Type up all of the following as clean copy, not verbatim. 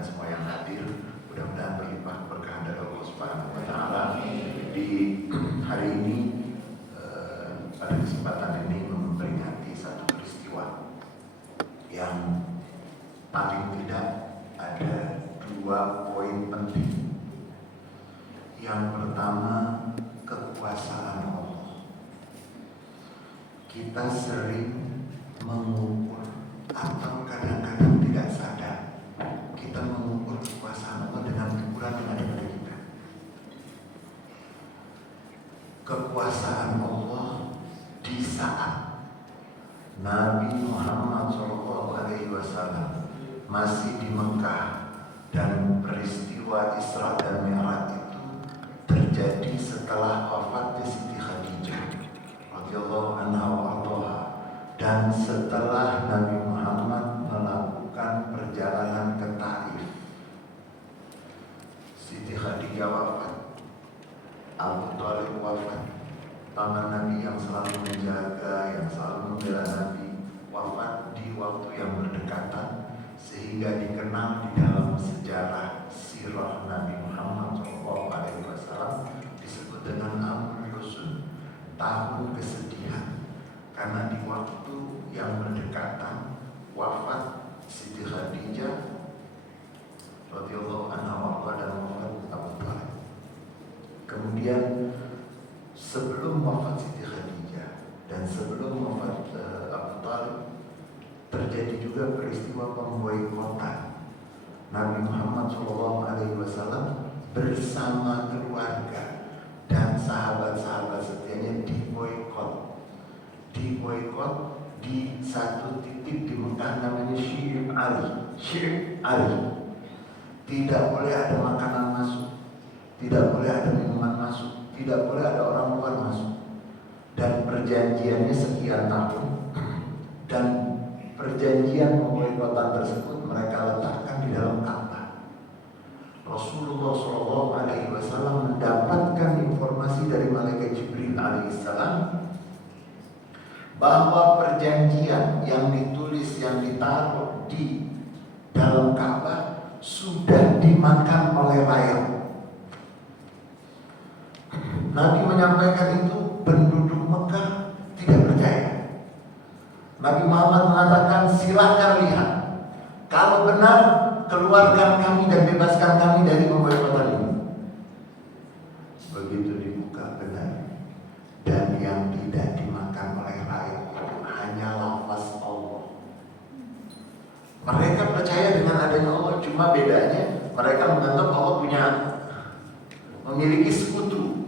dan semua yang hadir. Mudah-mudahan berlimpah keberkahan dari Allah Subhanahu wa Ta'ala. Di hari ini, pada kesempatan ini memperingati satu peristiwa yang paling tidak ada 2 poin penting. Yang pertama, kekuasaan Allah. Kita sering mengukur atau kadang-kadang tidak sadar kita mengukur kekuasaan Allah dengan ukuran yang ada pada kita. Kekuasaan Allah di saat Nabi Muhammad SAW masih di Mekah dan peristiwa Isra dan Mi'raj itu terjadi setelah wafatnya Siti Khadijah radhiyallahu anha wa ardhaha, dan setelah Nabi Muhammad melakukan perjalanan ke Taif. Siti Khadijah wafat, Abu Thalib wafat, paman Nabi yang selalu menjaga, yang selalu membela Nabi, wafat di waktu yang berdekatan, sehingga dikenal di dalam sejarah sirah Nabi Muhammad SAW disebut dengan Amul Husun, tahun kesedihan, karena di waktu yang berdekatan wafat Siti Khadijah radhiyallahu anha dan wafat Abu Thalib. Kemudian sebelum wafat Siti Khadijah dan sebelum wafat Abu Thalib terjadi juga peristiwa pemboikotan. Nabi Muhammad SAW bersama keluarga dan sahabat-sahabat setianya diboikot di satu titik di Mekah namanya Syir Ali. Tidak boleh ada makanan masuk, tidak boleh ada minuman masuk, tidak boleh ada orang luar masuk. Dan perjanjiannya sekian tahun, dan perjanjian pemboikotan tersebut mereka letakkan di dalam Ka'bah. Rasulullah SAW mendapatkan informasi dari malaikat Jibril alaihissalam bahwa perjanjian yang ditulis, yang ditaruh di dalam Ka'bah sudah dimakan oleh rayap. Nabi menyampaikan itu, penduduk Mekah tidak percaya. Nabi Muhammad mengatakan, silakan lihat, kalau benar keluarkan kami dan bebaskan kami dari pemboikotan ini. Begitu dibuka benar, dan yang tidak dimakan oleh rakyat hanya lafaz Allah. Mereka percaya dengan adanya Allah, cuma bedanya mereka menganggap Allah memiliki sekutu,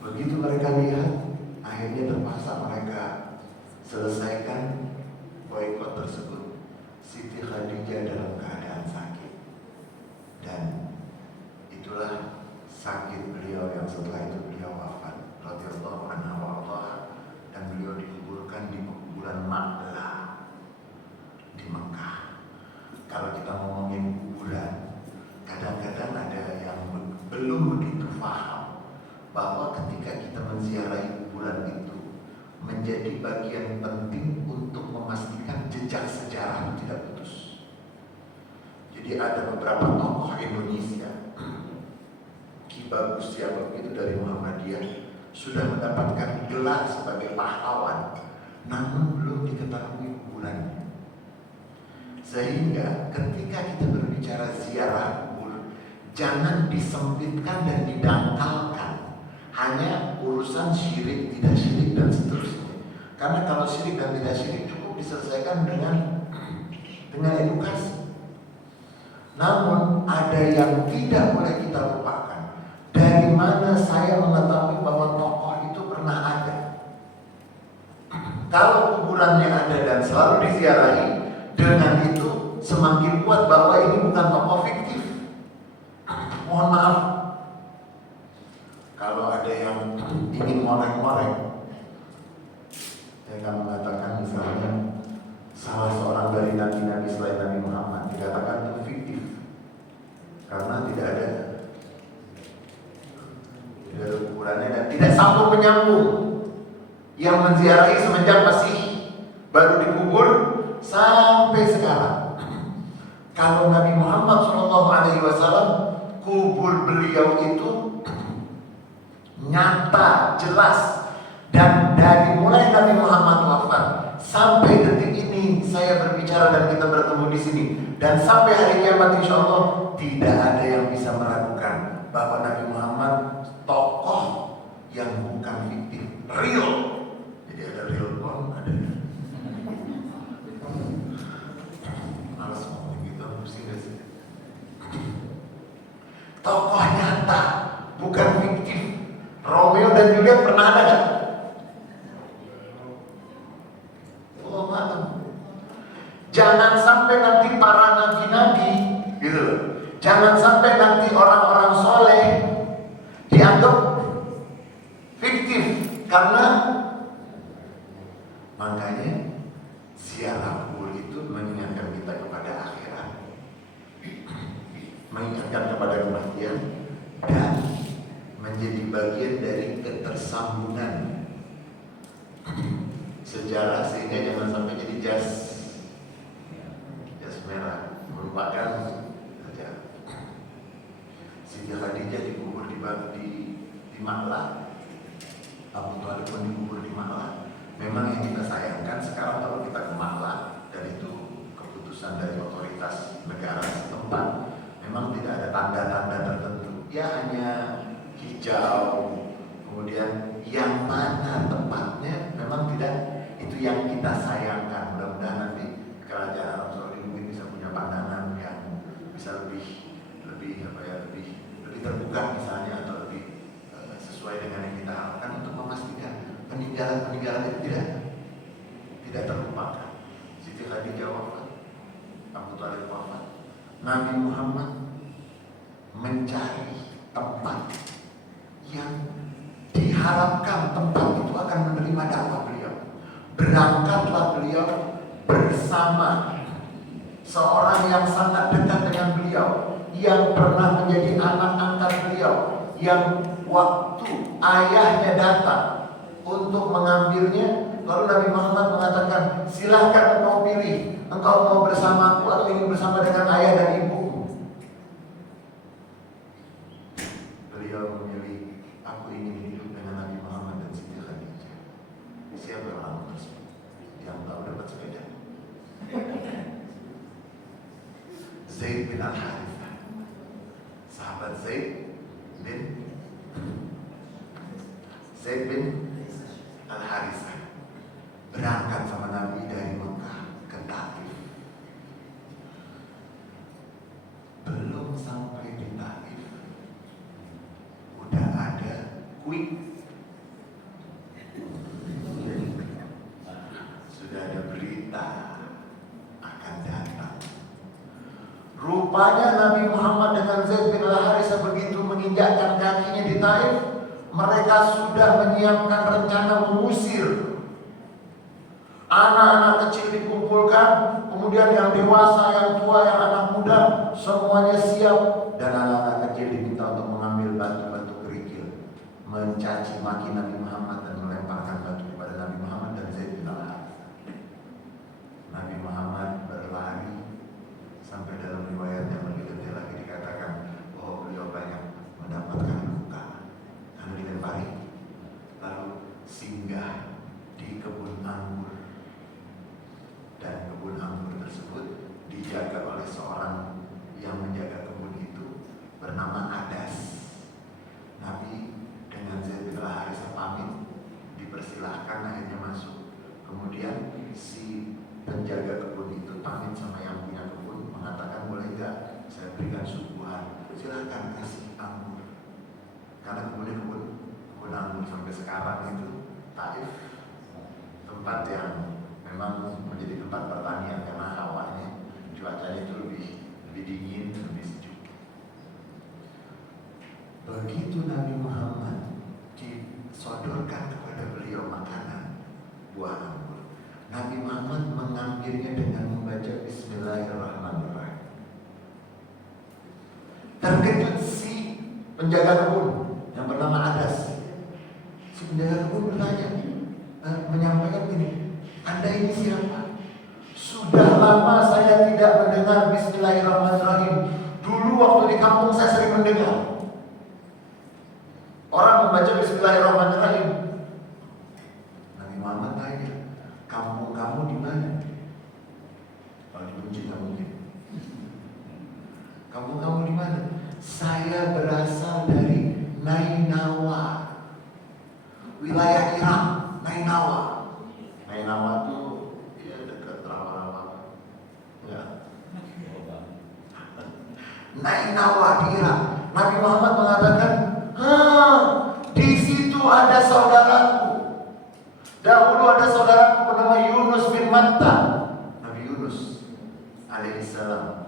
begitu mereka lihat, akhirnya terpaksa mereka selesaikan boikot tersebut. Siti Khadijah dalam keadaan sakit, dan itulah sakit beliau yang setelah itu beliau wafat radhiyallahu anha wa ardhaha, dan beliau dikuburkan di kuburan Ma'la di Mekah. Kalau kita ngomongin kuburan, kadang-kadang ada yang belum begitu paham bahwa ketika kita menziarahi kuburan itu menjadi bagian penting untuk memastikan jejak sejarah tidak putus. Jadi ada beberapa tokoh Indonesia, Ki Bagus siapa begitu dari Muhammadiyah, sudah mendapatkan gelar sebagai pahlawan, namun belum diketahui kuburannya. Sehingga ketika kita berbicara ziarah kubur, jangan disempitkan dan didangkalkan hanya urusan syirik, tidak syirik, dan seterusnya. Karena kalau syirik dan tidak syirik cukup diselesaikan dengan edukasi. Namun ada yang tidak boleh kita lupakan. Dari mana saya mengetahui bahwa tokoh itu pernah ada? Kalau kuburannya ada dan selalu diziarahi, dengan itu semakin kuat bahwa ini bukan tokoh fiktif. Mohon maaf, kalau ada yang ingin ngorek-ngorek, saya akan mengatakan misalnya salah seorang dari nabi-nabi selain Nabi Muhammad dikatakan itu fiktif karena tidak ada kuburannya dan tidak sambung menyambung. yang menziarahi semenjak masih baru dikubur sampai sekarang. Kalau Nabi Muhammad SAW, kubur beliau itu nyata, jelas, dan dari mulai Nabi Muhammad wafat sampai detik ini saya berbicara dan kita bertemu di sini, dan sampai hari kiamat insya Allah tidak ada yang bisa meragukan bahwa Nabi Muhammad tokoh yang bukan fiktif, real. Jadi ada real on, ada malas ngomong gitu, mesti gak sih? Tokoh nyata, bukan fiktif. Romeo dan Juliet pernah ada gak? Oh maaf. Jangan sampai nanti para nabi-nabi gitu loh, jangan sampai nanti orang-orang soleh dianggap fiktif, karena makanya ziarah kubur itu mengingatkan kita kepada akhirat, mengingatkan kepada kematian, dan menjadi bagian dari ketersambungan sejarah, sehingga jangan sampai jadi jas merah, merupakan sejarah. Siti Khadijah dikubur di Ma'la, Abu Thalib pun dikubur di Ma'la. Memang yang kita sayangkan sekarang kalau kita ke Ma'la, dan itu keputusan dari otoritas negara setempat, memang tidak ada tanda-tanda tertentu. Ya hanya hijau, kemudian yang mana tempatnya memang tidak, itu yang kita sayangkan. Mudah-mudahan nanti kerajaan Arab Saudi mungkin bisa punya pandangan yang bisa lebih terbuka misalnya, atau lebih sesuai dengan yang kita harapkan untuk memastikan peninggalan itu tidak terlupakan. Siti Khadijah wafat, Abu Thalib wafat, Nabi Muhammad mencari tempat yang diharapkan tempat itu akan menerima dakwah beliau. Berangkatlah beliau bersama seorang yang sangat dekat dengan beliau, yang pernah menjadi anak angkat beliau, yang waktu ayahnya datang untuk mengambilnya, lalu Nabi Muhammad mengatakan, silahkan engkau pilih, engkau mau bersamaku atau ingin bersama dengan ayah dan ibumu. Beliau memilih, aku ingin hidup dengan Nabi Muhammad dan Siti Khadijah. Siapa orang tersebut? Yang tahu dapat sepeda. Zaid bin Al-Harithah, sahabat Zaid bin Al-Harithah, berangkat sama Nabi dari Mekah ke Taif. Belum sampai di Taif, udah ada quick, sudah ada berita akan datang. Rupanya Nabi Muhammad dengan Zaid bin Al-Harithah begitu menginjakkan kakinya di Taif, mereka sudah menyiapkan rencana mengusir. Anak-anak kecil dikumpulkan, kemudian yang dewasa, yang tua, yang anak muda, semuanya siap. Dan anak-anak kecil diminta untuk mengambil batu-batu kerikil, mencaci maki Nabi Muhammad dan melemparkan batu kepada Nabi Muhammad dan Zaid bin Al-Harithah. Nabi Muhammad berlari, sampai dalam riwayat yang lebih detail lagi dikatakan bahwa beliau banyak mendapatkan luka karena dilempari, lalu singgah di kebun anggur, dan kebun anggur tersebut dijaga oleh seorang yang menjaga kebun itu bernama Adas. Nabi dengan Zaid bin Al-Harithah pamit, dipersilahkan akhirnya masuk. Kemudian si penjaga kebun itu pamit sama yang punya kebun, mengatakan, boleh gak saya berikan suguhan, silahkan kasih anggur. Karena kebun anggur sampai sekarang itu Taif tempat yang memang menjadi tempat pertanian, karena hawanya, cuacanya itu lebih dingin, lebih sejuk. Begitu Nabi Muhammad disodorkan kepada beliau makanan buah anggur, Nabi Muhammad mengambilnya dengan membaca Bismillahirrahmanirrahim. Terkejut si penjaga kebun yang bernama Adas. Si penjaga kebun bertanya, ini siapa? Sudah lama saya tidak mendengar Bismillahirrahmanirrahim. Dulu waktu di kampung saya sering mendengar orang membaca Bismillahirrahmanirrahim. Nabi Muhammad tanya, kampung kamu di mana? Kalau dibenci nggak mungkin. Kampung kamu di mana? Saya berasal dari Nainawa, wilayah Irak. Nainawa itu ya dekat Rawa-Rawa. Ya. Nainawa di Irak. Nabi Muhammad mengatakan, di situ ada saudaraku. Dahulu ada saudaraku bernama Yunus bin Matta. Nabi Yunus alaihissalam.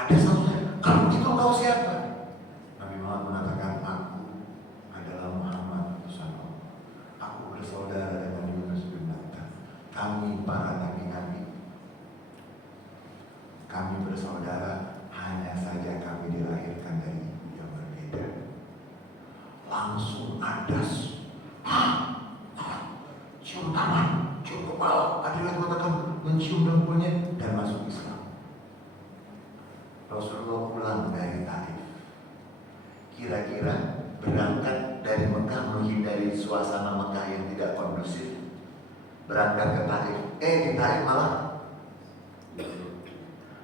Ada saudara. Kalau begitu engkau siapa? Nabi Muhammad mengatakan, aku adalah Muhammad utusan Allah. Aku bersaudara dengan Yunus bin Matta. Kami para nabi-nabi. Kami bersaudara, hanya saja kami dilahirkan dari ibu yang berbeda. Langsung adas, cium tangan, cium kepala. Ada yang mengatakan mencium dengkulnya dan masuk Islam. Rasulullah pulang dari Taif. Kira-kira berangkat dari Mekah menghindari suasana Mekah yang tidak kondusif. Berangkat ke Taif. Di Taif malah.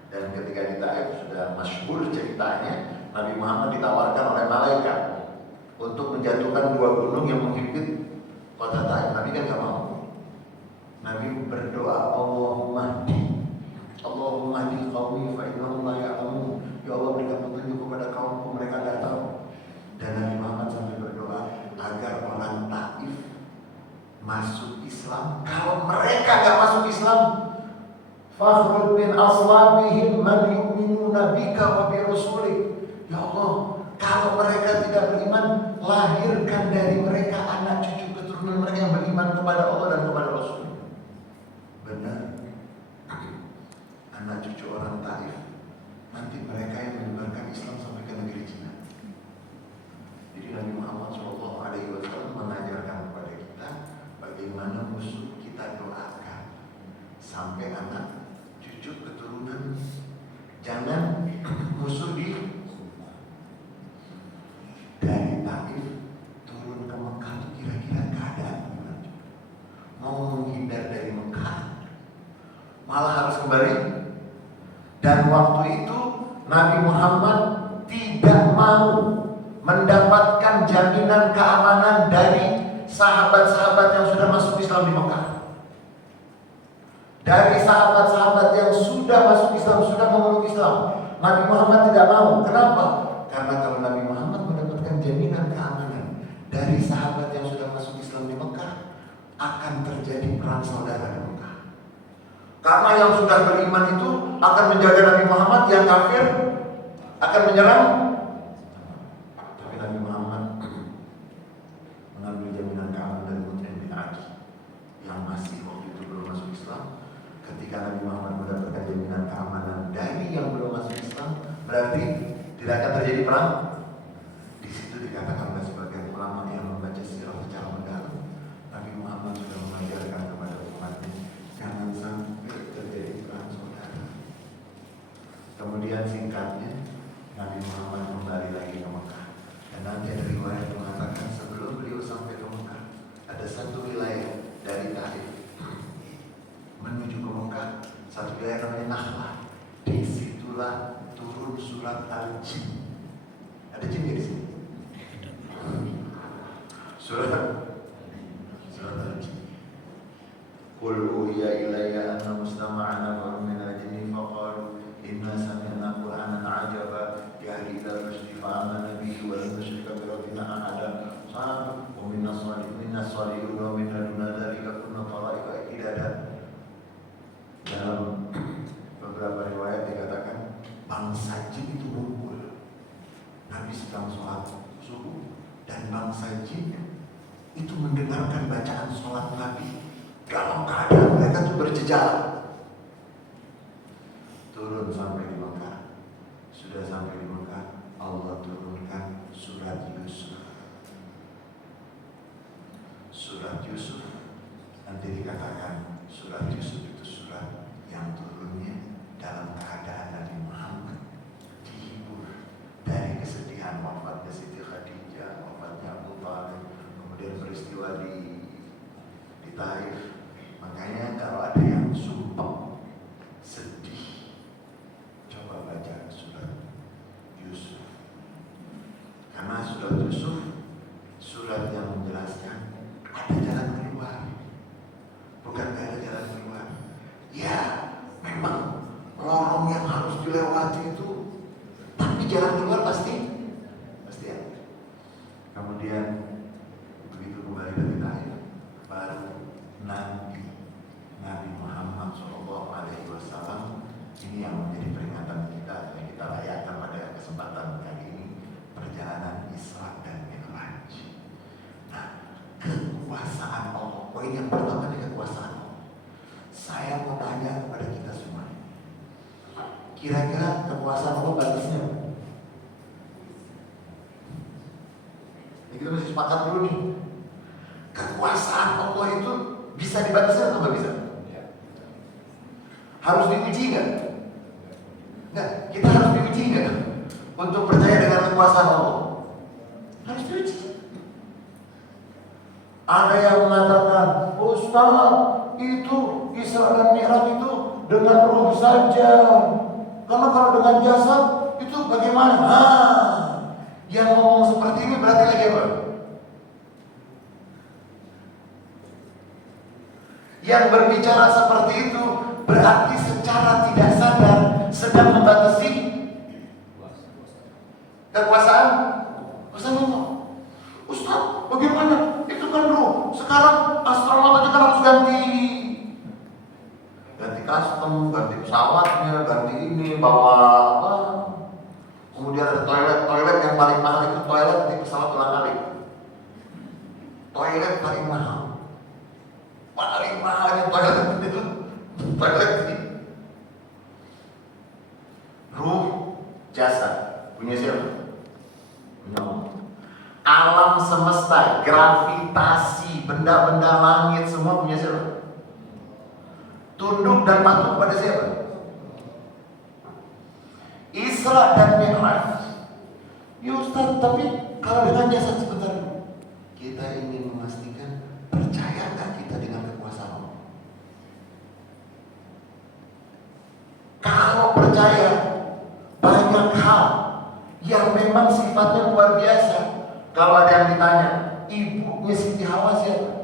Dan ketika di Taif sudah masyhur ceritanya, Nabi Muhammad ditawarkan oleh malaikat untuk menjatuhkan 2 gunung yang menghimpit kota Taif. Nabi kan gak mau. Nabi berdoa, Allahumma di qaumi fa innahum la ya'lamun. Ya Allah, berikan petunjuk kepada kaumku, mereka tidak tahu. Dan Nabi Muhammad sampai berdoa agar orang Taif masuk Islam. Kalau mereka gak masuk Islam, fakhruj min aslabihim man yu'minuna bika wa bi rasulik. Ya Allah, kalau mereka tidak beriman, lahirkan dari mereka anak cucu keturunan mereka yang beriman kepada Allah dan kepada Rasul. Benar. Anak cucu orang Taif, nanti mereka yang menyebarkan Islam sampai ke negeri Cina. Jadi Nabi Muhammad SAW mengajarkan kepada kita bagaimana musuh kita doakan sampai anak cucu keturunan. Jangan musuh dari Taif turun ke Mekah itu kira-kira keadaan gimana? Mau menghindar dari Mekah, malah harus kembali. Dan waktu itu Nabi Muhammad tidak mau mendapatkan jaminan keamanan dari sahabat-sahabat yang sudah masuk Islam di Mekah. Dari sahabat-sahabat yang sudah masuk Islam, sudah memeluk Islam, Nabi Muhammad tidak mau. Kenapa? Karena kalau Nabi Muhammad mendapatkan jaminan keamanan dari sahabat yang sudah masuk Islam di Mekah, akan terjadi perang saudara di Mekah. Karena yang sudah beriman itu akan menjaga Nabi Muhammad, yang kafir akan menyerang. Tapi Nabi Muhammad mengambil jaminan keamanan dari Mut'im bin Adi yang masih waktu itu belum masuk Islam. Ketika Nabi Muhammad mendapatkan jaminan keamanan dari yang belum masuk Islam, berarti tidak akan terjadi perang. Di situ dikatakan oleh sebagian ulama yang membaca sirah secara mendalam, Nabi Muhammad sudah mengajarkan kepada umatnya jangan sampai terjadi perang saudara. Kemudian singkatnya Nabi Muhammad kembali lagi ke Mekah. Dan nanti ada riwayat mengatakan sebelum beliau sampai ke Mekah, ada satu wilayah dari Taif menuju ke Mekah, satu wilayah namanya Nakhlah. Disitulah turun surat Al-Jin. Ada jin di sini? Surat Al-Jin. Qul uhiya ilayya anna mustama'a nafarun minal jinni faqalu inna sami'na qur'anan 'ajaba yahdi ila rusydi fa'amanna bihi wa lam nushrika bi rabbina ahada wa minna salihun wa minna duna dzalika kunna tara'iqa qidada. Dalam beberapa riwayat dikatakan bangsa jin itu ngumpul. Nabi sedang sholat subuh dan bangsa jin itu mendengarkan bacaan sholat Nabi dalam keadaan mereka itu berjejaring. Turun sampai di Mekah. Sudah sampai di Mekah, Allah turunkan surat Yusuf. surat Yusuf, nanti dikatakan surat Yusuf itu surat yang turunnya dalam keadaan Nabi Muhammad dihibur dari kesedihan wafatnya Siti Khadijah, wafatnya Abu Thalib, kemudian peristiwa di Taif. Makanya kalau ada yang sumpah sedih, coba baca surat Yusuf, karena surat Yusuf surat yang menjelaskan ada jalan keluar, bukan gak ada jalan keluar. Ya, memang lorong yang harus dilewati itu, tapi jalan keluar pasti ada. Kemudian begitu kembali dari Taif, baru Nabi Muhammad SAW ini yang menjadi peringatan kita yang kita rayakan pada kesempatan kali ini, perjalanan Isra dan Mi'raj. Nah, kekuasaan Allah, poin yang pertama adalah kekuasaan Allah. Saya mau tanya kepada kita semua, kira-kira kekuasaan Allah batasnya apa? Ini kita mesti sepakat dulu nih. Kekuasaan Allah itu bisa dibatasi atau nggak bisa? Harus diuji nggak? Nggak, kita harus diuji nggak untuk percaya dengan kekuasaan Allah? Harus diuji. Ada yang mengatakan, Ustaz, itu Isra dan Mi'raj itu dengan ruh saja. Karena kalau dengan jasad itu bagaimana? Yang ngomong seperti ini berarti lagi apa? Yang berbicara seperti itu berarti secara tidak sadar sedang membatasi kekuasaan Allah. Ustaz, bagaimana? Itu kan ruh. Sekarang astronot aja kan harus ganti custom, ganti pesawatnya, ganti ini, bawa apa? Kemudian ada toilet yang paling mahal itu toilet di pesawat ulang-alik. Toilet paling mahal. Paling mahalnya toilet itu toilet ini. Ruh, jasad, punya siapa? No. Alam semesta, gravitasi, benda-benda langit semua punya siapa? Tunduk dan patuh kepada siapa? Isra dan Mi'raj. Ya Ustaz, tapi kalau dengan jasad sebentar, kita ingin memastikan percaya nggak kita dengan kekuasaan Allah? Kalau percaya, banyak hal yang memang sifatnya luar biasa. Kalau ada yang ditanya, ibunya Siti Hawa siapa?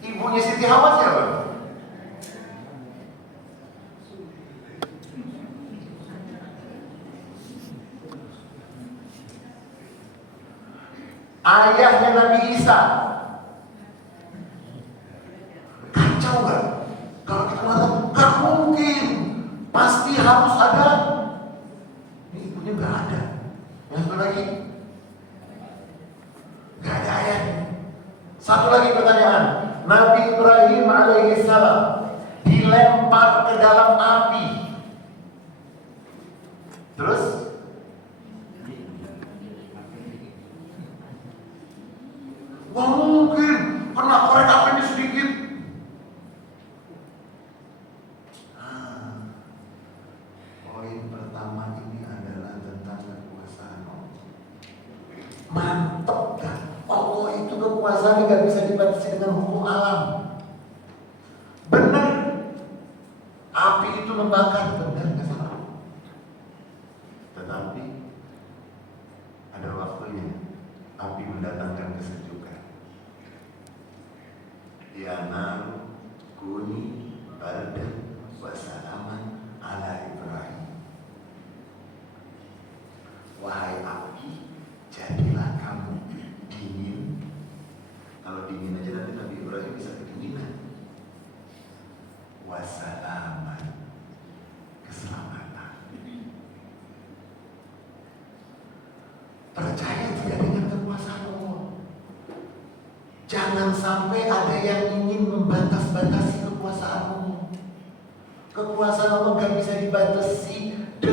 Ibunya Siti Hawa siapa? Ayahnya Nabi Isa. Kacau nggak? Kalau kita mengatakan nggak mungkin, pasti harus ada. Ini ibunya nggak ada. Yang satu lagi nggak ada ayahnya. Satu lagi pertanyaan, Nabi Ibrahim alaihissalam dilempar ke dalam api. Terus wah mungkin kena korek apinya sedikit. Poin pertama ini adalah tentang kekuasaan Allah. Mantap kan? Allah itu kekuasaannya gak bisa dibatasi dengan hukum alam. Benar. Api itu membakar, benar gak salah. Tetapi ada waktunya api mendatangkan kesejukan. Ya nar kuni bardan wa salaman ala Ibrahim. Wahai api, jadilah kamu dingin. Kalau dingin aja nanti Nabi Ibrahim bisa kedinginan. Wassalaman, keselamatan. Percaya tidak dengan kekuasaan Allah. Jangan sampai ada yang ingin membatas-batasi kekuasaan Allah. Kekuasaan Allah gak bisa dibatasi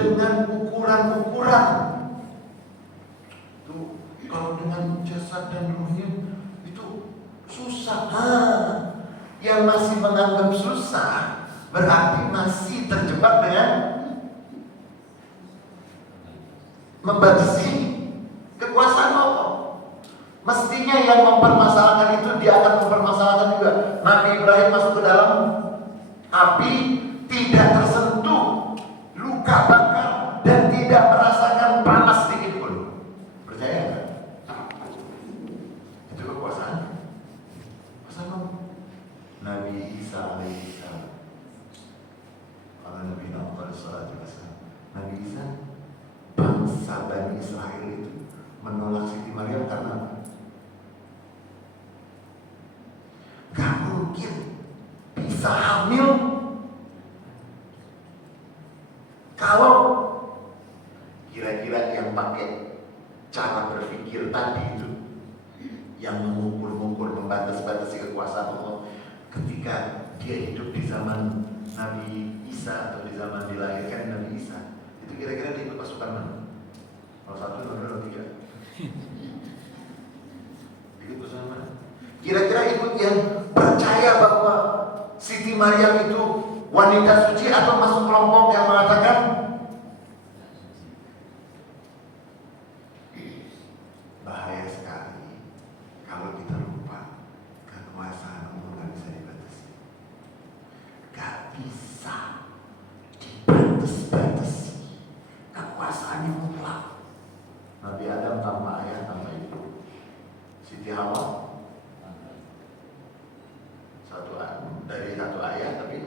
dengan ukuran-ukuran. Tuh, kalau dengan jasad dan ruhnya itu susah. Yang masih menganggap susah berarti masih terjebak dengan membatasi kekuasaan Allah. Mestinya yang mempermasalahkan itu dia akan mempermasalahkan juga. Nabi Ibrahim masuk ke dalam api, tidak tersentuh luka bakar dan tidak merasakan panas sedikit pun. Percaya nggak? Itu kekuasaan. Kekuasaan Nabi Isa alaihissalam. Kalau Nabi Muhammad SAW, Nabi Isa, bangsa Bani Israel itu menolak Siti Maryam karena apa? Gak mungkin bisa hamil kalau kira-kira yang pakai cara berpikir tadi itu, yang mengukur-ukur, membatas-batasi kekuasaan Allah, ketika dia hidup di zaman Nabi Isa atau di zaman dilahirkan Nabi Isa, itu kira-kira dia ikut pasukan mana? Kalau satu, dua, tiga. Ikut pasukan mana? Kira-kira ikut yang percaya bahwa Siti Maryam itu wanita suci atau masuk kelompok yang mengatakan bahaya sekali kalau kita lupa kekuasaan Allah gak bisa dibatasi. Gak bisa dibatas-batasi. Kekuasaannya mutlak. Nabi Adam tanpa ayah, tanpa ibu. Siti Hawa dari satu ayah tapi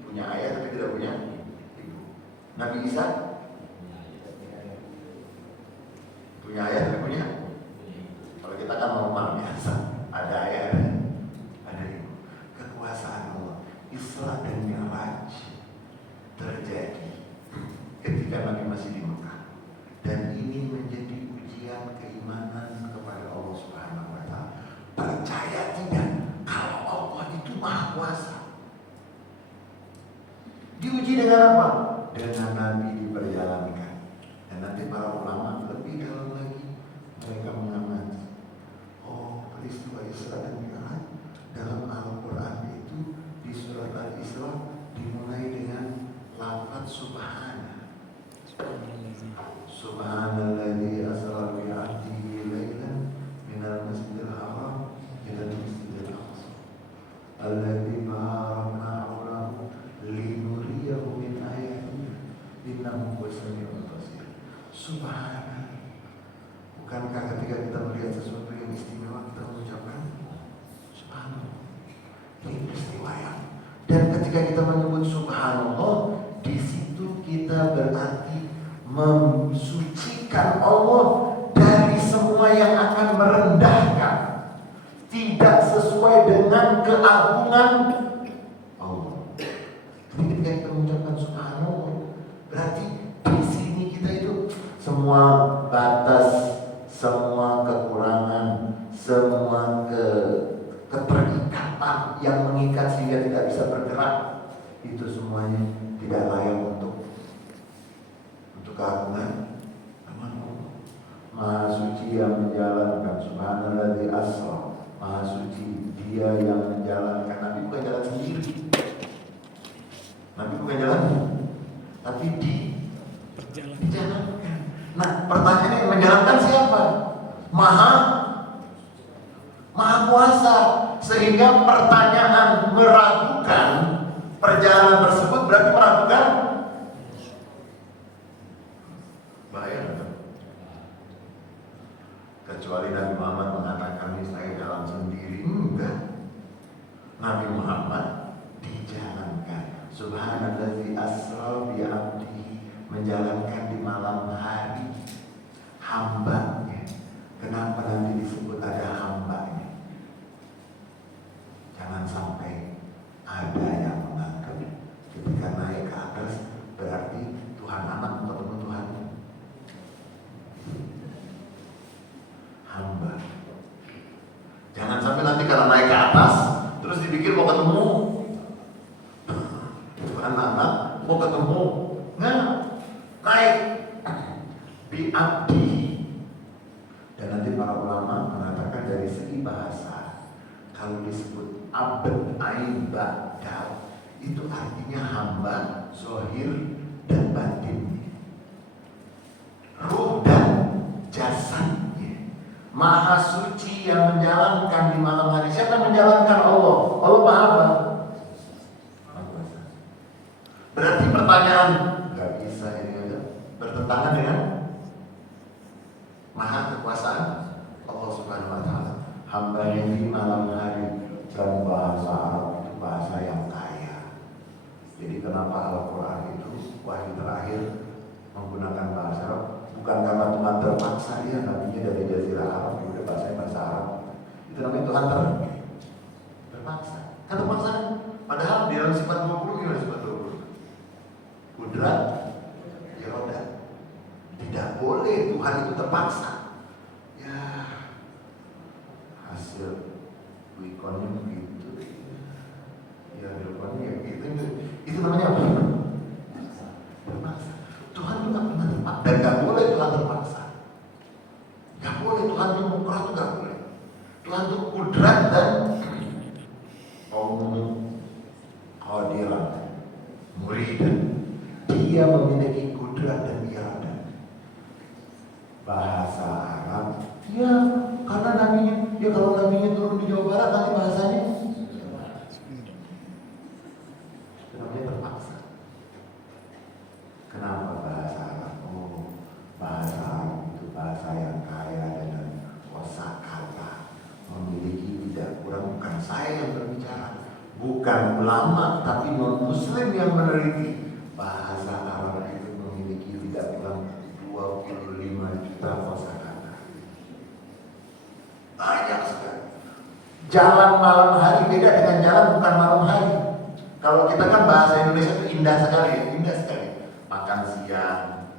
punya ayah tapi tidak punya ibu. Nabi Isa punya ayah tapi punya. Kalau kita kan normal biasa, ada ayah ada ibu. Kekuasaan Allah, Isra dan Mi'raj terjadi ketika Nabi masih di Mekah, dan ini menjadi ujian keimanan kepada Allah Subhanahu wa Ta'ala. Percaya tidak kalau Allah itu Maha Kuasa? Diuji dengan apa? Dengan Nabi diperjalankan. Dan nanti para ulama lebih dalam lagi, mereka mengamati, oh, peristiwa Isra dan Mi'raj dalam Al-Quran itu di surat Al-Isra dimulai dengan lafaz subhana. Subhanalladzi asra bi 'abdihi lailan minal masjidil haram ila al-masjidil aqsa alladzi barakna 'alahu linuriyahu min ayatihi innahu huwas samiul basir. Subhana. Bukankah ketika kita melihat sesuatu yang istimewa kita mengucapkan subhanallah? Ini peristiwa yang, dan ketika kita menyebut subhanallah, di situ kita berarti mensucikan Allah dari semua yang akan merendahkan, tidak sesuai dengan keagungan Allah. Jadi ketika kita mengucapkan subhanallah, berarti di sini kita itu semua batas, semua kekurangan, semua keterikatan yang mengikat sehingga tidak bisa bergerak, itu semuanya tidak layak untuk keagungan Allah. Maha suci yang menjalankan, subhanalladzi asra, maha suci dia yang menjalankan. Nabi bukan jalan sendiri, Nabi bukan jalan, tapi dijalankan. Nah, pertanyaannya, yang menjalankan siapa? Maha Kuasa. Sehingga pertanyaan meragukan perjalanan tersebut berarti meragukan. Bahaya kan? Kecuali Nabi Muhammad mengatakan saya jalan sendiri. Enggak. Nabi Muhammad dijalankan. Subhanalladzi asra bi 'abdihi, menjalankan di malam hari hambanya. Kenapa nanti disebut ada hambanya? Jangan sampai ada yang menganggap ketika naik ke atas berarti Tuhan anak ketemu Tuhan hamba. Jangan sampai nanti kalau naik ke atas terus dipikir mau ketemu Tuhan anak, mau ketemu. Nggak Fi abdi. Dan nanti para ulama mengatakan dari segi bahasa, kalau disebut abd ain badal, itu artinya hamba zahir dan batin, ruh dan jasadnya. Maha suci yang menjalankan di malam hari. Siapa yang menjalankan? Allah. Allah Maha apa? Berarti pertanyaan nggak bisa ini aja bertentangan dengan Maha kekuasaan Allah Subhanahu Wa Taala. Hambanya di malam hari, dan bahasa Arab itu bahasa yang kaya. Jadi kenapa Al-Quran itu wahyu terakhir menggunakan bahasa Arab? Bukan karena Tuhan terpaksa, dia nabinya dari Jazirah Arab, udah bahasa Arab. Itu namanya Tuhan terpaksa. Kan terpaksa kan? Padahal di dalam sifat 20 gimana sifat 20? Kudrat, iroda. Tidak boleh Tuhan itu terpaksa. Ya, hasil wikonnya begitu. Ya, wikonnya gitu. Itu namanya apa? Terpaksa. Tuhan itu gak pernah terpaksa. Dan gak boleh Tuhan terpaksa. Gak boleh Tuhan itu mukrah itu gak boleh. Tuhan itu kudrat dan qadiran, muridan. Dia memiliki kudrat dan iradah. Bahasa Arab, ya karena nabinya, ya kalau nabinya turun di Jawa Barat nanti bahasanya itu namanya terpaksa. Kenapa bahasa Arab? Oh, bahasa Arab itu bahasa yang kaya dengan kosakata, memiliki tidak kurang, bukan saya yang berbicara, bukan ulama tapi non-muslim yang meneliti. Bahasa Arab itu memiliki tidak kurang 25 juta kosakata. Banyak sekali. Jalan malam hari beda dengan jalan bukan malam hari. Kalau kita kan bahasa Indonesia itu indah sekali ya, indah sekali. Makan siang,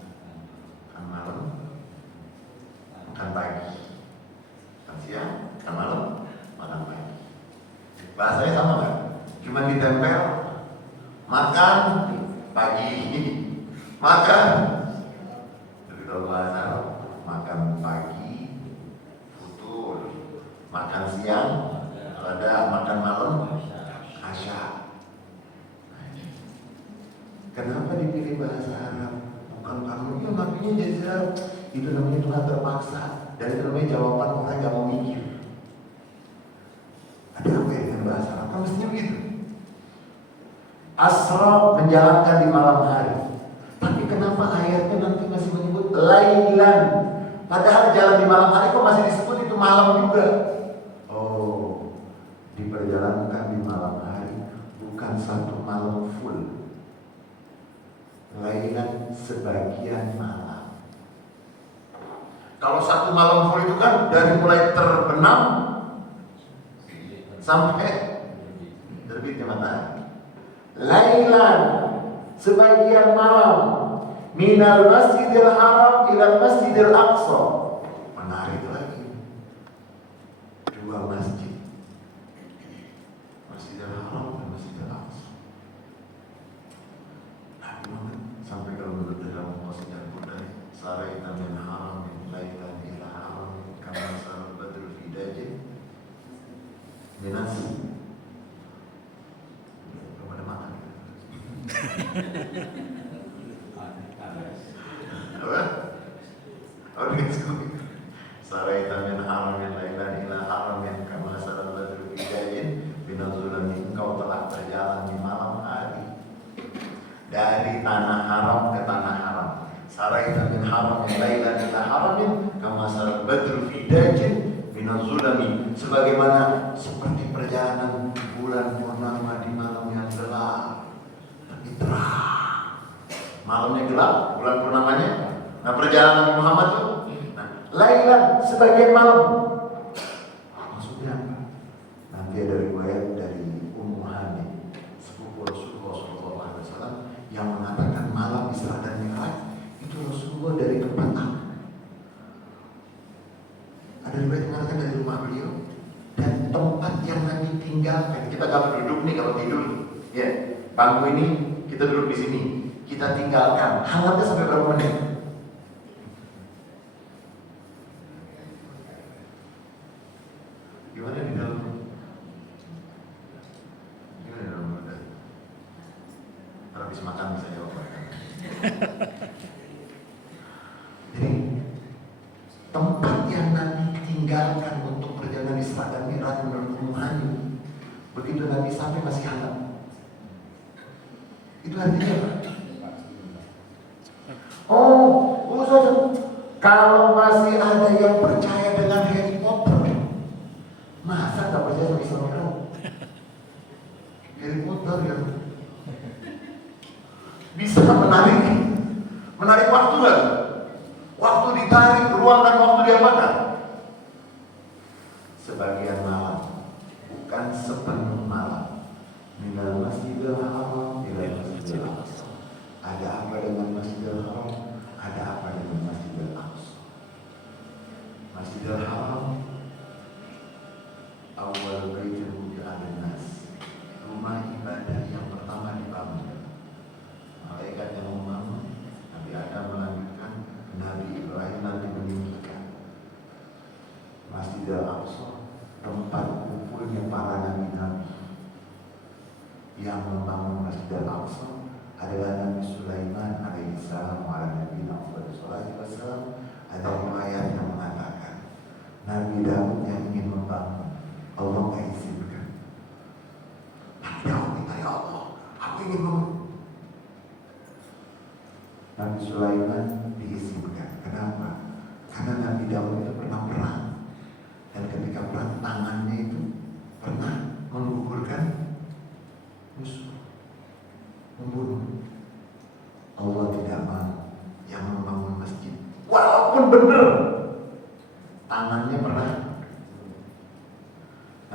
makan malam, makan pagi. Makan siang, makan malam, makan pagi. Bahasanya sama kan? Cuma ditempel, makan pagi, makan. Tapi kalau bahasa Arab, makan pagi, futur, makan siang, ada makan malam, asya. Kenapa dipilih bahasa Arab? Bukan karena dia makanya Jazirah. Itu namanya Tuhan terpaksa. Dan itu namanya jawaban orang yang mau mikir. Ada apa ya dengan bahasa Arab? Kan mestinya begitu. Asra menjalankan di malam hari. Tapi kenapa ayatnya nanti masih menyebut lailan? Padahal jalan di malam hari kok masih disebut itu malam juga. Oh, diperjalankan di malam hari, bukan satu malam full. Lailan sebagian malam. Kalau satu malam full itu kan dari mulai terbenam sampai terbitnya matahari. Lailan sebagian malam, minal masjidil haram ila masjidil aqsa. Menarik lagi. Dua masjid, Masjidil Haram dan Masjidil Aqsa. Sampai kalau menurut dalam Qasidah Budai, Saraita min haram min lailan ila haram kama sar badrul fi dajin minas. Belum ada makan. Apa? Oh, dikasih. Saraita min haram min lailan ila haram kama sar badrul fi dajin minas zulmi. Engkau telah berjalan di malam hari dari tanah haram ke tanah haram. Saraita min haram min lailan ila haramin kama sar badru fi dajin min az-zulami. Sebagaimana seperti perjalanan bulan purnama di malam yang gelap tapi terang. Malamnya gelap, bulan purnamanya. Nah, perjalanan Muhammad itu lailan sebagian malam. Maksudnya apa? Nanti ada riwayat dari Ummu Hani, sepupu Rasulullah SAW, yang mengatakan malam Isra dan Mi'raj itu Rasulullah dari tempat apa? Ada riwayat mengatakan dari rumah beliau dan tempat yang Nabi tinggalkan. Kita kalau duduk nih, kalau tidur, ya bangku ini kita duduk di sini, kita tinggalkan. Hangatnya sampai berapa menit? Jadi tempat yang Nabi tinggalkan untuk perjalanan Isra dan Mi'raj menurut Muhammad, begitu Nabi sampai masih hangat. Itu artinya apa? Oh, Ustaz, kalau masih ada yang percaya dengan Harry Potter, masa tak percaya sama Isra Mi'raj? Harry Potter yang bisa menarik waktu kan? Waktu ditarik, ruang dan waktu diamankan. Sebagian malam, bukan sepenuh malam. Minal Masjidil Haram ila Masjidil Aqsa. Ada apa dengan Masjidil Haram? Ada apa dengan Masjidil Aqsa? Masjidil Haram awal baitul mu'adnas, rumah ibadah yang pertama dibangun. Malaikat yang membangun, Nabi Adam melanjutkan, Nabi Ibrahim nanti meninggikan. Masjidil Aqsa tempat kumpulnya para nabi-nabi. Yang membangun Masjidil Aqsa adalah Nabi Sulaiman alaihissalam wa ala nabiyina Muhammad sallallahu alaihi wasallam. Ada riwayat yang mengatakan Nabi Daud yang ingin membangun, Allah nggak izinkan. Nabi Daud minta, ya Allah, aku ingin membangun. Nabi Sulaiman diizinkan. Kenapa? Karena Nabi Daud itu pernah perang, dan ketika perang tangannya itu pernah menggugurkan musuh, membunuh. Allah tidak mau yang membangun masjid, walaupun benar tangannya pernah.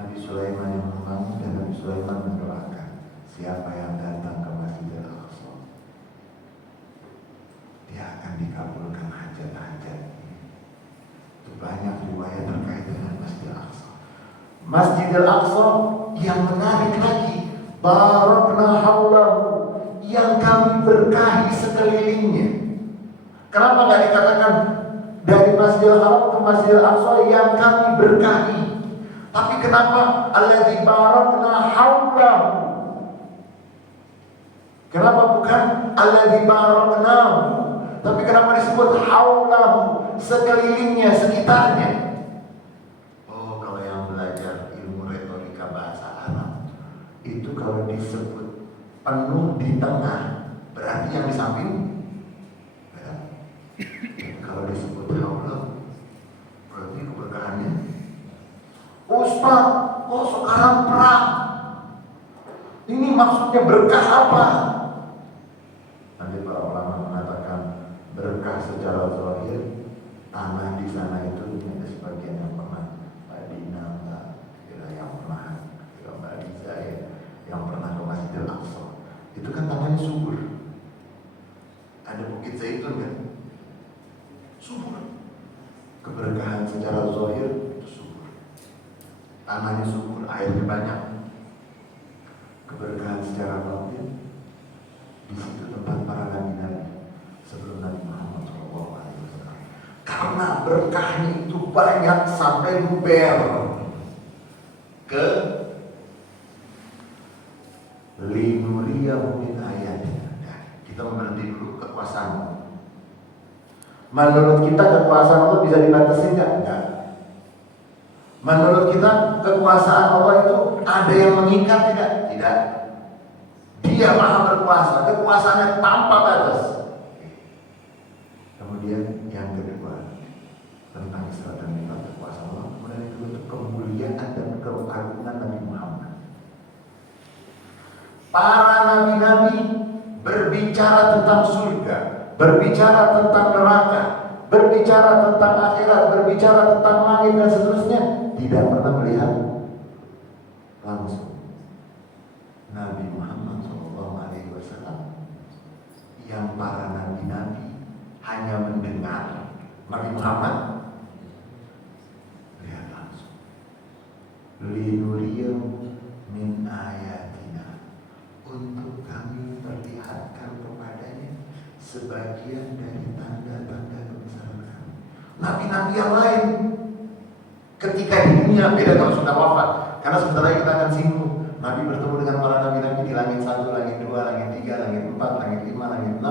Nabi Sulaiman yang membangun, dan Nabi Sulaiman mendoakan, siapa yang datang ke Masjidil Aqsa, dia akan dikabulkan hajat-hajatnya. Itu banyak riwayat terkait dengan Masjidil Aqsa. Masjidil Aqsa yang menarik lagi, barakna haulahu, yang kami berkahi sekelilingnya. Kenapa nggak dikatakan dari Masjidil Haram ke Masjidil Aqsa yang kami berkahi? Tapi kenapa alladzi barakna haulahu? Kenapa bukan alladzi baraknahu? Tapi kenapa disebut haulahu, sekelilingnya, sekitarnya? Oh, kalau yang belajar ilmu retorika bahasa Arab, itu kalau disebut penuh di tengah, berarti yang di samping ya. Kalau disebut haulahu, berarti keberkahannya. Ustaz, kok sekarang perang? Ini maksudnya berkah apa? Nanti para ulama mengatakan berkah secara zahir, tanah di sana itu ada sebagian yang pernah Madinah, yang pernah Mbak Liza ya, yang pernah ke Masjidil Aqsa, itu kan tanahnya subur. Ada bukit zaitun kan? Subur. Keberkahan secara zahir itu subur. Tanahnya subur, airnya banyak. Keberkahan secara batin, di situ tempat para nabi-nabi sebelum Nabi Muhammad SAW. Karena berkahnya itu banyak sampai luber ke linuriyahu min ayatina. Kita berhenti dulu kekuasaan. Menurut kita kekuasaan Allah bisa dibatasi enggak? Menurut kita kekuasaan Allah itu ada yang mengikat tidak? Tidak. Dia maha berkuasa, kekuasaannya tanpa batas. Kemudian yang kedua tentang Isra dan Mi'raj, kekuasaan Allah. Kemudian itu untuk kemuliaan dan keagungan Nabi Muhammad. Para nabi-nabi berbicara tentang surga, berbicara tentang neraka, berbicara tentang akhirat, berbicara tentang langit dan seterusnya, tidak pernah melihat langsung. Nabi Muhammad SAW yang para nabi-nabi hanya mendengar, Nabi Muhammad lihat langsung. Linuriyahu min ayatina, untuk kami perlihatkan kepadanya sebagian dari tanda-tanda kebesaran kami. Nabi-nabi yang lain ketika di dunia beda kalau sudah wafat, karena sebentar lagi kita akan singgung. Nabi bertemu dengan para nabi-nabi di langit 1, langit 2, langit 3, langit 4, langit 5, langit 6.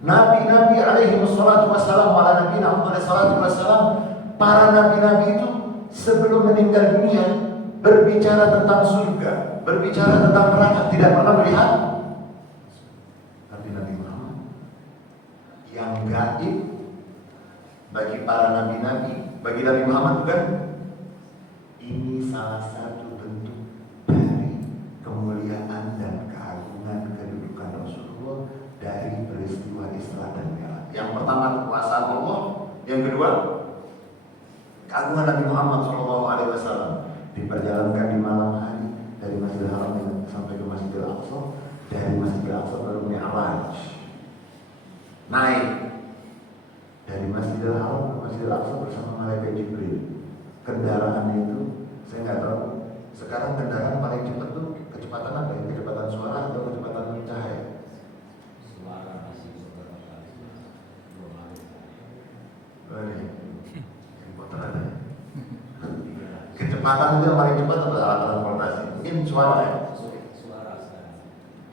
Nabi-nabi alaihi wassalatu wassalam, ala nabiyina Muhammad sallallahu alaihi wasallam, para nabi-nabi itu sebelum meninggal dunia berbicara tentang surga, berbicara tentang neraka, tidak pernah melihat. Tapi Nabi Muhammad yang gaib bagi para nabi-nabi, bagi Nabi Muhammad bukan. Ini salah satu bentuk dari kemuliaan dan keagungan kedudukan Rasulullah dari peristiwa Isra dan Mi'raj. Yang pertama kekuasaan Allah, yang kedua keagungan Nabi Muhammad SAW diperjalankan di malam hari dari Masjidil Haram sampai ke Masjidil Aqsa, dari Masjidil Aqsa baru Mi'raj, naik dari Masjidil Haram ke Masjidil Aqsa bersama malaikat Jibril. Kendaraannya itu saya nggak tahu. Sekarang kendaraan paling cepat tuh kecepatan apa ya? Kecepatan suara atau kecepatan cahaya? Suara masih beberapa kali. Kecepatan itu yang paling cepat atau alat transportasi? Mungkin suara ya? Suara sekarang.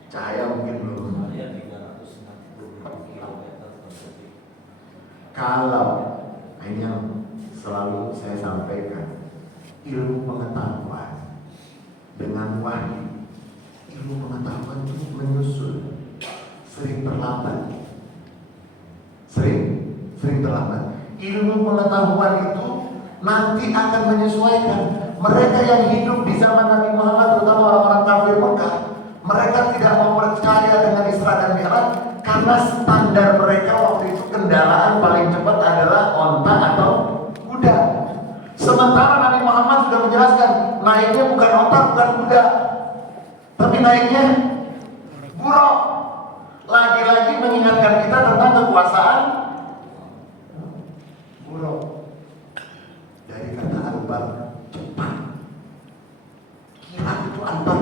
Cahaya mungkin belum. Cahaya 360 km per detik. Kalau ini yang selalu saya sampaikan, ilmu pengetahuan dengan wahyu, ilmu pengetahuan itu menyusul, sering terlambat, sering terlambat. Ilmu pengetahuan itu nanti akan menyesuaikan. Mereka yang hidup di zaman Nabi Muhammad, terutama orang-orang kafir Mekah, mereka tidak mau percaya dengan Isra dan Mi'raj karena standar mereka waktu itu kendaraan paling cepat adalah onta atau kuda. Sementara Nabi Muhammad sudah menjelaskan naiknya bukan onta, bukan kuda, tapi naiknya buruk. Lagi-lagi mengingatkan kita tentang kekuasaan buruk. Dari kata albar, cepat. Kilat itu albar.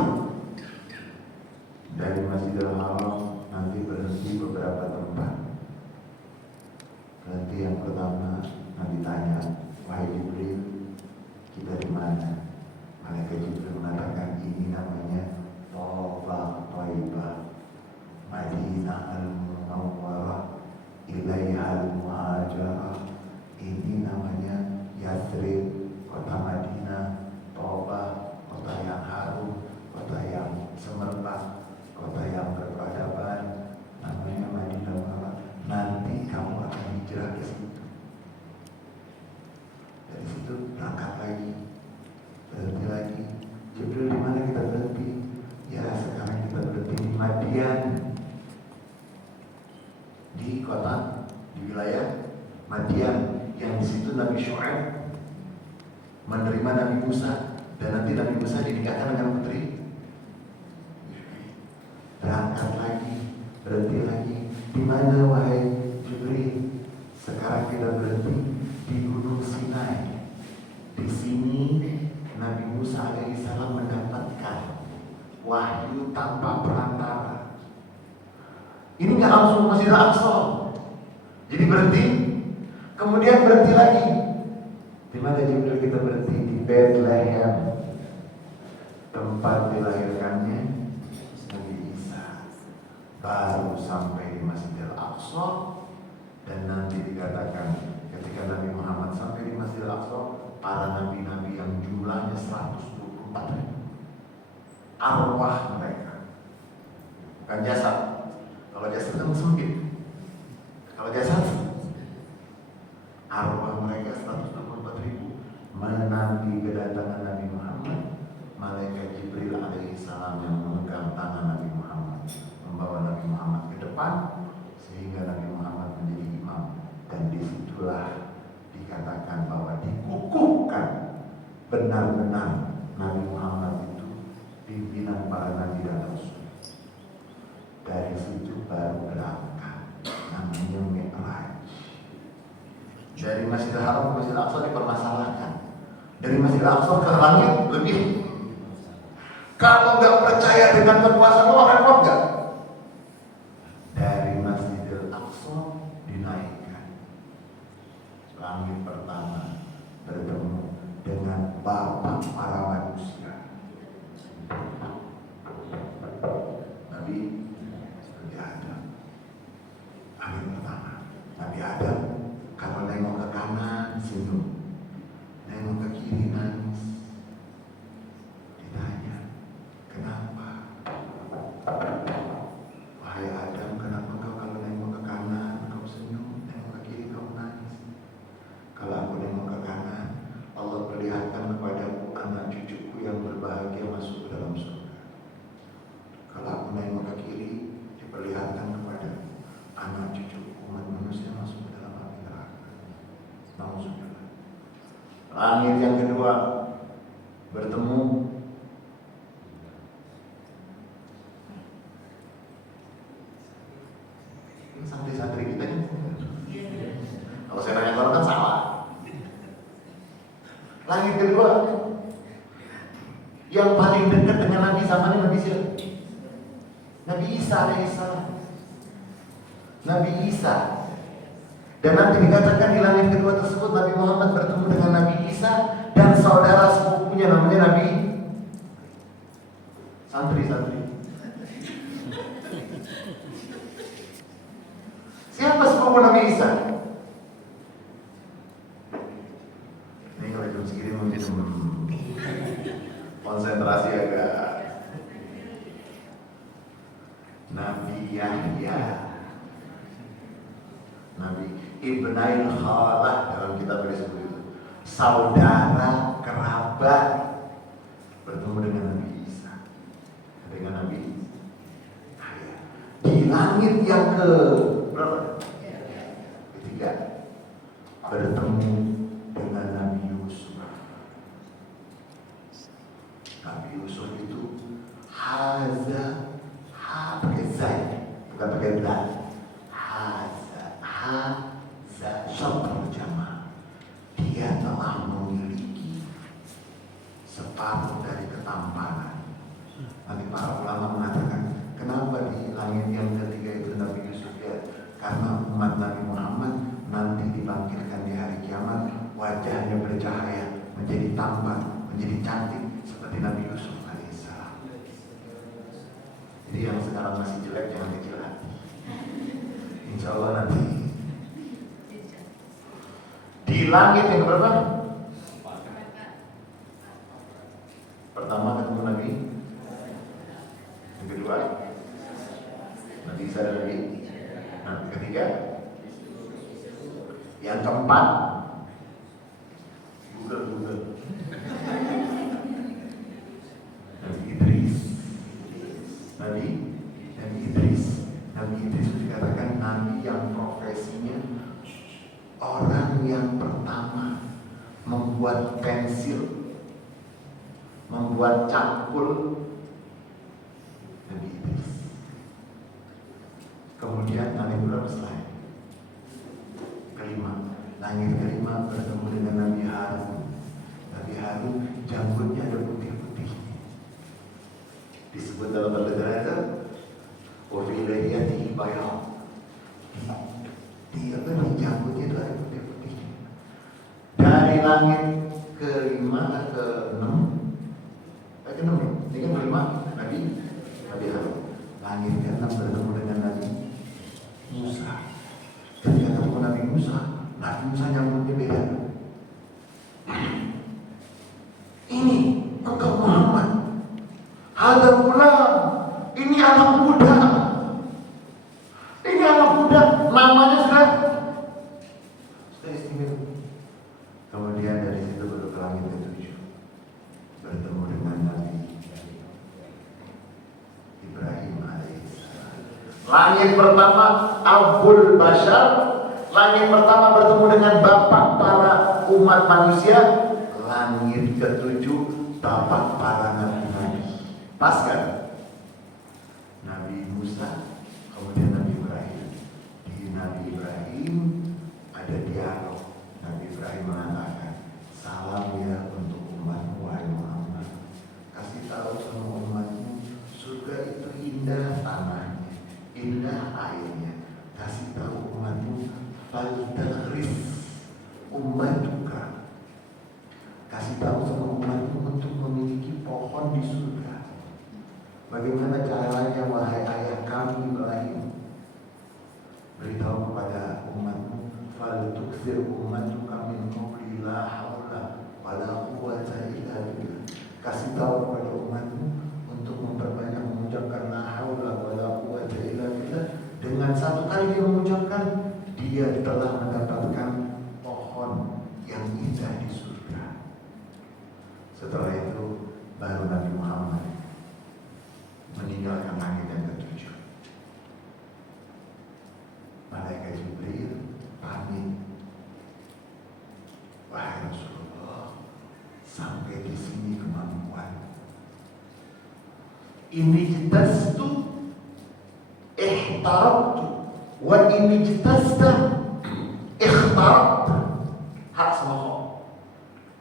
Dari Masjidil Haram nanti berhenti beberapa tempat. Berhenti yang pertama, nanti tanya, wahai Jibril, kita di mana? Malaikat Jibril mengatakan ini namanya Tawbah Thaibah, Madinah Al-Munawwarah, Ilaiha Al-Muhajarah. Ini namanya Yathrib, kota Madinah. Tawbah, kota yang harum, kota yang semerbak, kota yang berperadaban, namanya Madinah Munawwarah. Nanti kamu akan hijrah ke situ. Dari situ berangkat lagi, berhenti lagi. Jibril, di mana kita berhenti? Ya, sekarang kita berhenti di Madian, di kota, di wilayah Madian, yang di situ Nabi Syuaib menerima Nabi Musa, dan nanti Nabi Musa dinikahkan dengan putri. Berangkat lagi, berhenti lagi. Di mana wahai Jibril? Sekarang kita berhenti di Gunung Sinai. Di sini Nabi Musa alaihissalam mendapatkan wahyu tanpa perantara. Ini nggak langsung Masjidil Aqsa. Jadi berhenti, kemudian berhenti lagi. Di mana Jibril kita berhenti? Di Bethlehem, tempat dilahirkannya Nabi Isa. Baru sampai di Masjidil Aqsa, dan nanti dikatakan ketika Nabi Muhammad sampai di Masjidil Aqsa, para nabi-nabi yang jumlahnya 124.000 arwah mereka, bukan jasad. Kalau jasad kan sempit, kalau jasad arwah mereka 124.000 menanti kedatangan Nabi Muhammad. Malaikat Jibril alaihissalam yang memegang tangan Nabi Muhammad, membawa Nabi Muhammad ke depan sehingga Nabi Muhammad menjadi imam. Dan disitulah dikatakan bahwa dikukuhkan benar-benar Nabi Muhammad itu pimpinan para nabi dan rasul. Dari situ baru berangkat, namanya Mi'raj. Dari Masjidil Haram ke Masjidil Aqsa dipermasalahkan. Dari Masjidil Aqsa ke langit lebih. Kalau nggak percaya dengan kekuasaan Allah, repot nggak? Dari Masjidil Aqsa dinaikkan. Langit pertama bertemu dengan Bapa para manusia, Nabi seperti Adam. Langit yang kedua bertemu ini santri-santri kita kan. Kalau saya nanya orang kan salah. Langit kedua yang paling dekat dengan Nabi zamannya Nabi siapa? Nabi Isa alaihissalam. Nabi Isa. Dan nanti dikatakan di langit kedua tersebut Nabi Muhammad bertemu dengan Nabi Isa dan saudara sepupunya namanya Nabi santri-santri. Siapa sepupu Nabi Isa? Ini kalau jam segini mungkin konsentrasi agak. Nabi Yahya, Nabi Ibnail Khalah dalam kitab disebut itu, saudara kerabat bertemu dengan Nabi Isa, dengan Nabi Yahya. Di langit yang ke berapa? Ketiga bertemu dengan Nabi Yusuf. Nabi Yusuf itu haza pakai zai, bukan pakai dal. Haza syarul jamaah. Dia telah memiliki separuh dari ketampanan. Nanti para ulama mengatakan, kenapa di langit yang ketiga itu Nabi Yusuf ya? Karena umat Nabi Muhammad nanti dibangkitkan di hari kiamat, wajahnya bercahaya, menjadi tampan, menjadi cantik seperti Nabi Yusuf alaihissalam. Jadi yang sekarang masih jelek jangan kecil hati. Insya Allah nanti di langit yang berapa? Pertama ketemu Nabi, yang kedua Nabi Isa dan Nabi, nah ketiga, yang keempat Google Nabi Idris. Nabi Idris dikatakan Nabi yang profesinya orang yang pertama membuat pensil, membuat cangkul. Nabi Idris. Kemudian langit berapa selain? Kelima. Langit kelima bertemu dengan Nabi Harun. Nabi Harun janggutnya ada putih-putih. Disebut dalam bahasa Wafilahiyatihi bayam. Dia kan janggutnya itu ada putih-putih. Dari langit kelima ke enam, ini kan kelima Nabi Harun. Langit ke enam bertemu dengan Nabi Musa. Ketika ketemu Nabi Musa nyambutnya beda. Ini engkau Muhammad. Hadza ghulam. Ini anak muda. Namanya sudah istimewa. Kemudian dari situ baru ke langit ketujuh, bertemu dengan Nabi Ibrahim alaihissalam. Langit pertama Abul Bashar. Langit pertama bertemu dengan bapak para umat manusia. Langit ketujuh bapak para nabi-nabi. Pas kan? Nabi Musa, kemudian Nabi Ibrahim. Di Nabi Ibrahim ada dialog. Nabi Ibrahim mengatakan, salam ya untuk umatmu wahai Muhammad. Kasih tahu sama umatmu, surga itu indah tanahnya, indah airnya. Kasih tahu umatmu, faltaghris ummatuka. Kasih tahu sama umatmu untuk memiliki pohon di surga. Bagaimana caranya wahai ayah kami Ibrahim? Beritahu kepada umatmu, faltuksir ummatuka min qawli la haula wala quwwata illa billah. Kasih tahu kepada umatmu untuk memperbanyak mengucapkan la haula wala quwwata illa billah. Dengan satu kali dia mengucapkan, dia telah mendapatkan pohon yang indah di surga. Setelah itu baru Nabi Muhammad meninggalkan langit yang ketujuh. Malaikat Jibril pamit, wahai Rasulullah, Ini jitastu ihtarabtu wa ini jitasta ikhtarabtu. Hak semua.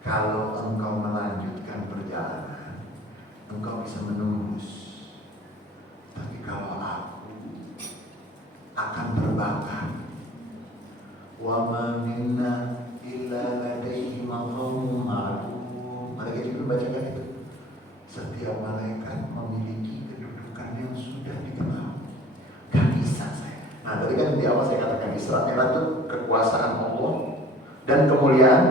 Kalau engkau melanjutkan perjalanan, engkau bisa menembus. Tapi kalau aku akan terbakar, wa ma minna illa ladaihi maqamun ma'lum. Malaikat Jibril bacakan itu. Setiap malaikat memiliki kedudukan yang sudah dikenal. Gak bisa saya. Nah, tadi kan di awal saya katakan Isra Mi'raj itu kekuasaan Allah dan kemuliaan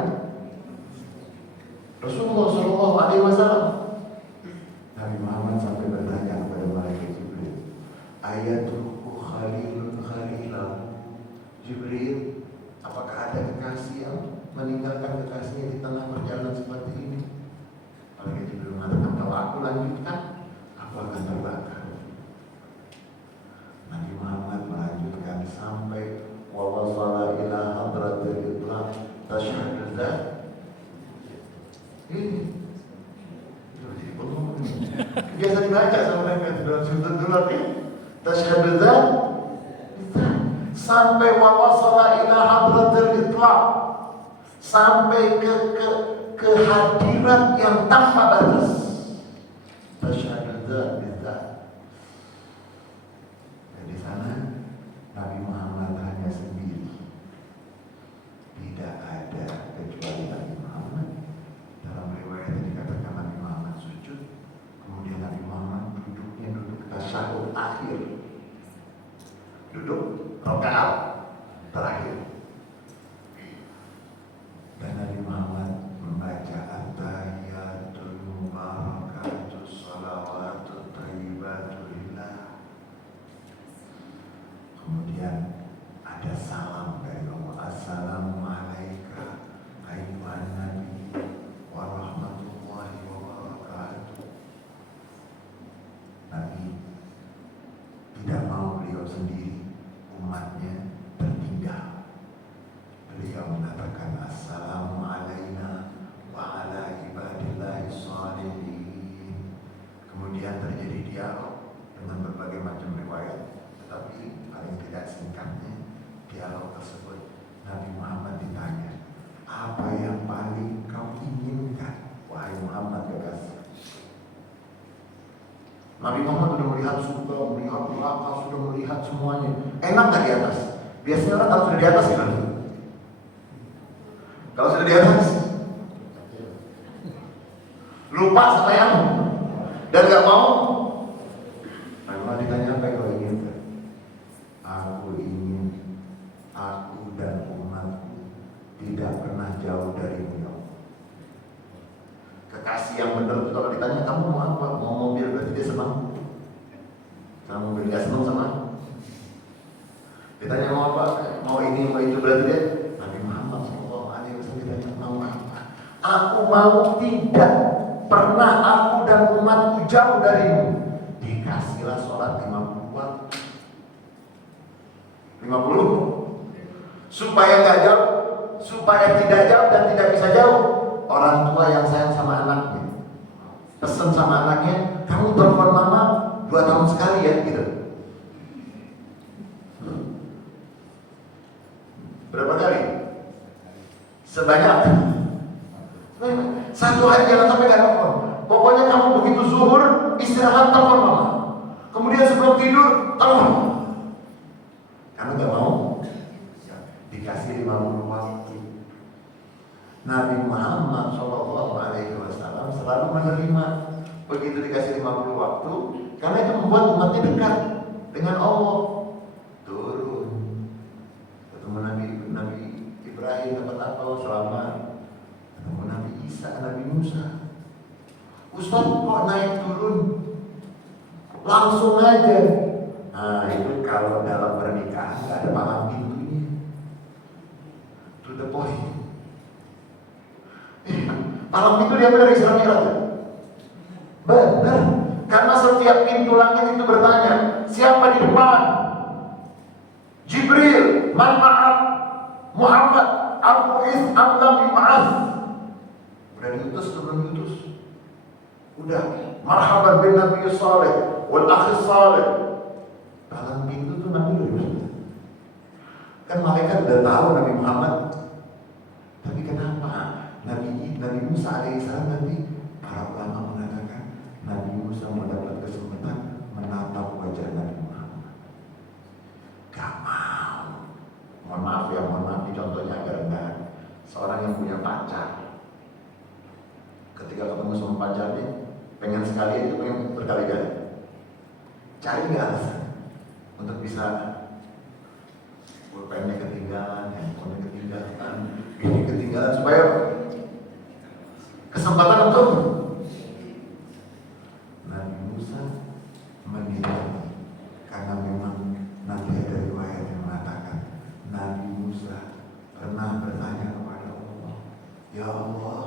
Rasulullah Shallallahu Alaihi Wasallam. Nabi Muhammad sampai bertanya kepada malaikat Jibril, ayatruku khalilun khalilahu. Jibril, apakah ada kekasih yang meninggalkan kekasihnya di tengah perjalanan seperti ini? Malaikat Jibril mengatakan, kalau aku lanjutkan, aku akan terbakar. Nabi Muhammad melanjutkan sampai wa wasala ila hadratil itlaq tasyhadu dzat. Ini biasa dibaca sama mereka dalam sudut dulu ya. Tasyhadu dzat sampai wa wasala ila hadratil itlaq, sampai ke kehadiran yang tanpa batas. Tasyhadu dzat. Di sana Nabi Muhammad hanya sendiri, tidak ada kecuali Nabi Muhammad. Dalam riwayat yang dikatakan Nabi Muhammad sujud, kemudian Nabi Muhammad duduk tasyahud akhir, duduk rakaat terakhir, dan Nabi Muhammad membaca at-tahiyatul mubarakatus shalawatut thayyibatul lillah. Kemudian ada salam dari Allah, assalamu alaika ayyuhan nabi wa rahmatullahi wa barakatuh. Nabi tidak mau beliau sendiri, umatnya tertinggal. Beliau mengatakan assalamu alaina wa ala ibadillahi shalihin. Kemudian terjadi dialog dengan berbagai macam riwayat, tetapi paling tidak singkatnya dialog tersebut Nabi Muhammad ditanya, apa yang paling kau inginkan wahai Muhammad kekasih? Nabi Muhammad sudah melihat surga, melihat neraka, sudah melihat semuanya. Enak gak di atas? Biasanya orang kalau sudah di atas gimana? Kalau sudah di atas lupa sama yang dan gak mau. Nah, ditanya apa yang kau inginkan? Aku ingin aku dan umatku tidak pernah jauh dari Beliau. Kekasih yang benar itu kalau ditanya kamu mau apa? Mau mobil, berarti dia senang. Kamu mobil gak senang sama? Ditanya mau apa? Mau ini, mau itu, berarti dia Nabi Muhammad SAW ditanya mau apa? Aku mau tidak pernah aku dan umatku jauh darimu. Dikasihlah sholat 50 waktu. 50 supaya nggak jauh, supaya tidak jauh dan tidak bisa jauh. Orang tua yang sayang sama anaknya, pesan sama anaknya, kamu telepon mama 2 tahun sekali ya, gitu. Berapa kali? Sebanyak 1 hari jangan sampai nggak telepon. Pokoknya kamu begitu zuhur istirahat telepon mama. Kemudian sebelum tidur telepon. Kamu nggak mau? Dikasih 50 waktu. Nabi Muhammad SAW selalu menerima begitu dikasih 50 waktu, karena itu membuat umatnya dekat dengan Allah. Turun ketemu Nabi Ibrahim dapat apa? Selamat. Ketemu Nabi Isa, Nabi Musa. Ustaz kok naik turun langsung aja? Nah itu kalau dalam pernikahan nggak ada palang pintunya. To the point. Palang pintu dia benar Isra Mi'raj. Benar. Karena setiap pintu langit itu bertanya, siapa di depan? Jibril, man ma'ab, Muhammad, al-Mu'is, am lam yub'ats. Udah diutus atau belum diutus? Udah. marhaban bin Nabi Saleh wal akhi Saleh. Dalam pintu tuh Nabi loh. Kan malaikat udah tahu Nabi Muhammad. Tapi kenapa Nabi Musa alaihissalam nanti para ulama mengatakan Nabi Musa mendapat kesempatan menatap wajah Nabi Muhammad. Gak mau. Mohon maaf ini contohnya agak rendah. Seorang yang punya pacar, ketika ketemu sama pacarnya, pengen sekali aja, pengen berkali-kali. Cari nggak alasan untuk bisa pulpennya ketinggalan, handphonenya ketinggalan, ini ketinggalan supaya kesempatan untuk Nabi Musa meninggal karena memang nanti ada riwayat yang mengatakan Nabi Musa pernah bertanya kepada Allah, ya Allah,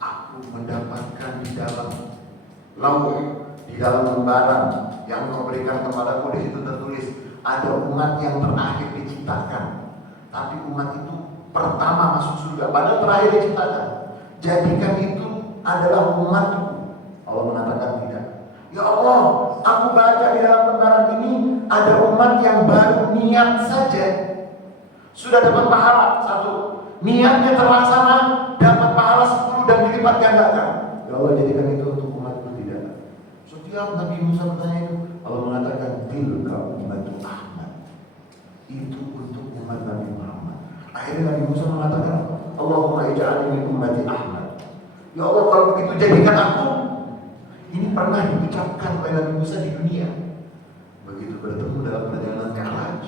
aku mendapatkan di dalam lauh, di dalam lembaran yang kau berikan kepadaku, di situ tertulis ada umat yang terakhir diciptakan, tapi umat itu pertama masuk surga, padahal terakhir diciptakan. Jadikan itu adalah umatku. Allah mengatakan tidak. Ya Allah, aku baca di dalam lembaran ini ada umat yang baru niat saja sudah dapat pahala 1. Niatnya terlaksana dapat pahala 10 dan dilipat gandakan. Ya Allah, jadikan itu untuk umatku tidak. Setiap Nabi Musa bertanya itu, Allah mengatakan tilka ummatu Ahmad. Itu untuk umat Nabi Muhammad. Akhirnya Nabi Musa mengatakan, Allahumma ij'alni min ummati Ahmad. Ya Allah, kalau begitu jadikan aku. Ini pernah diucapkan oleh Nabi Musa di dunia. Begitu bertemu dalam perjalanan Mi'raj,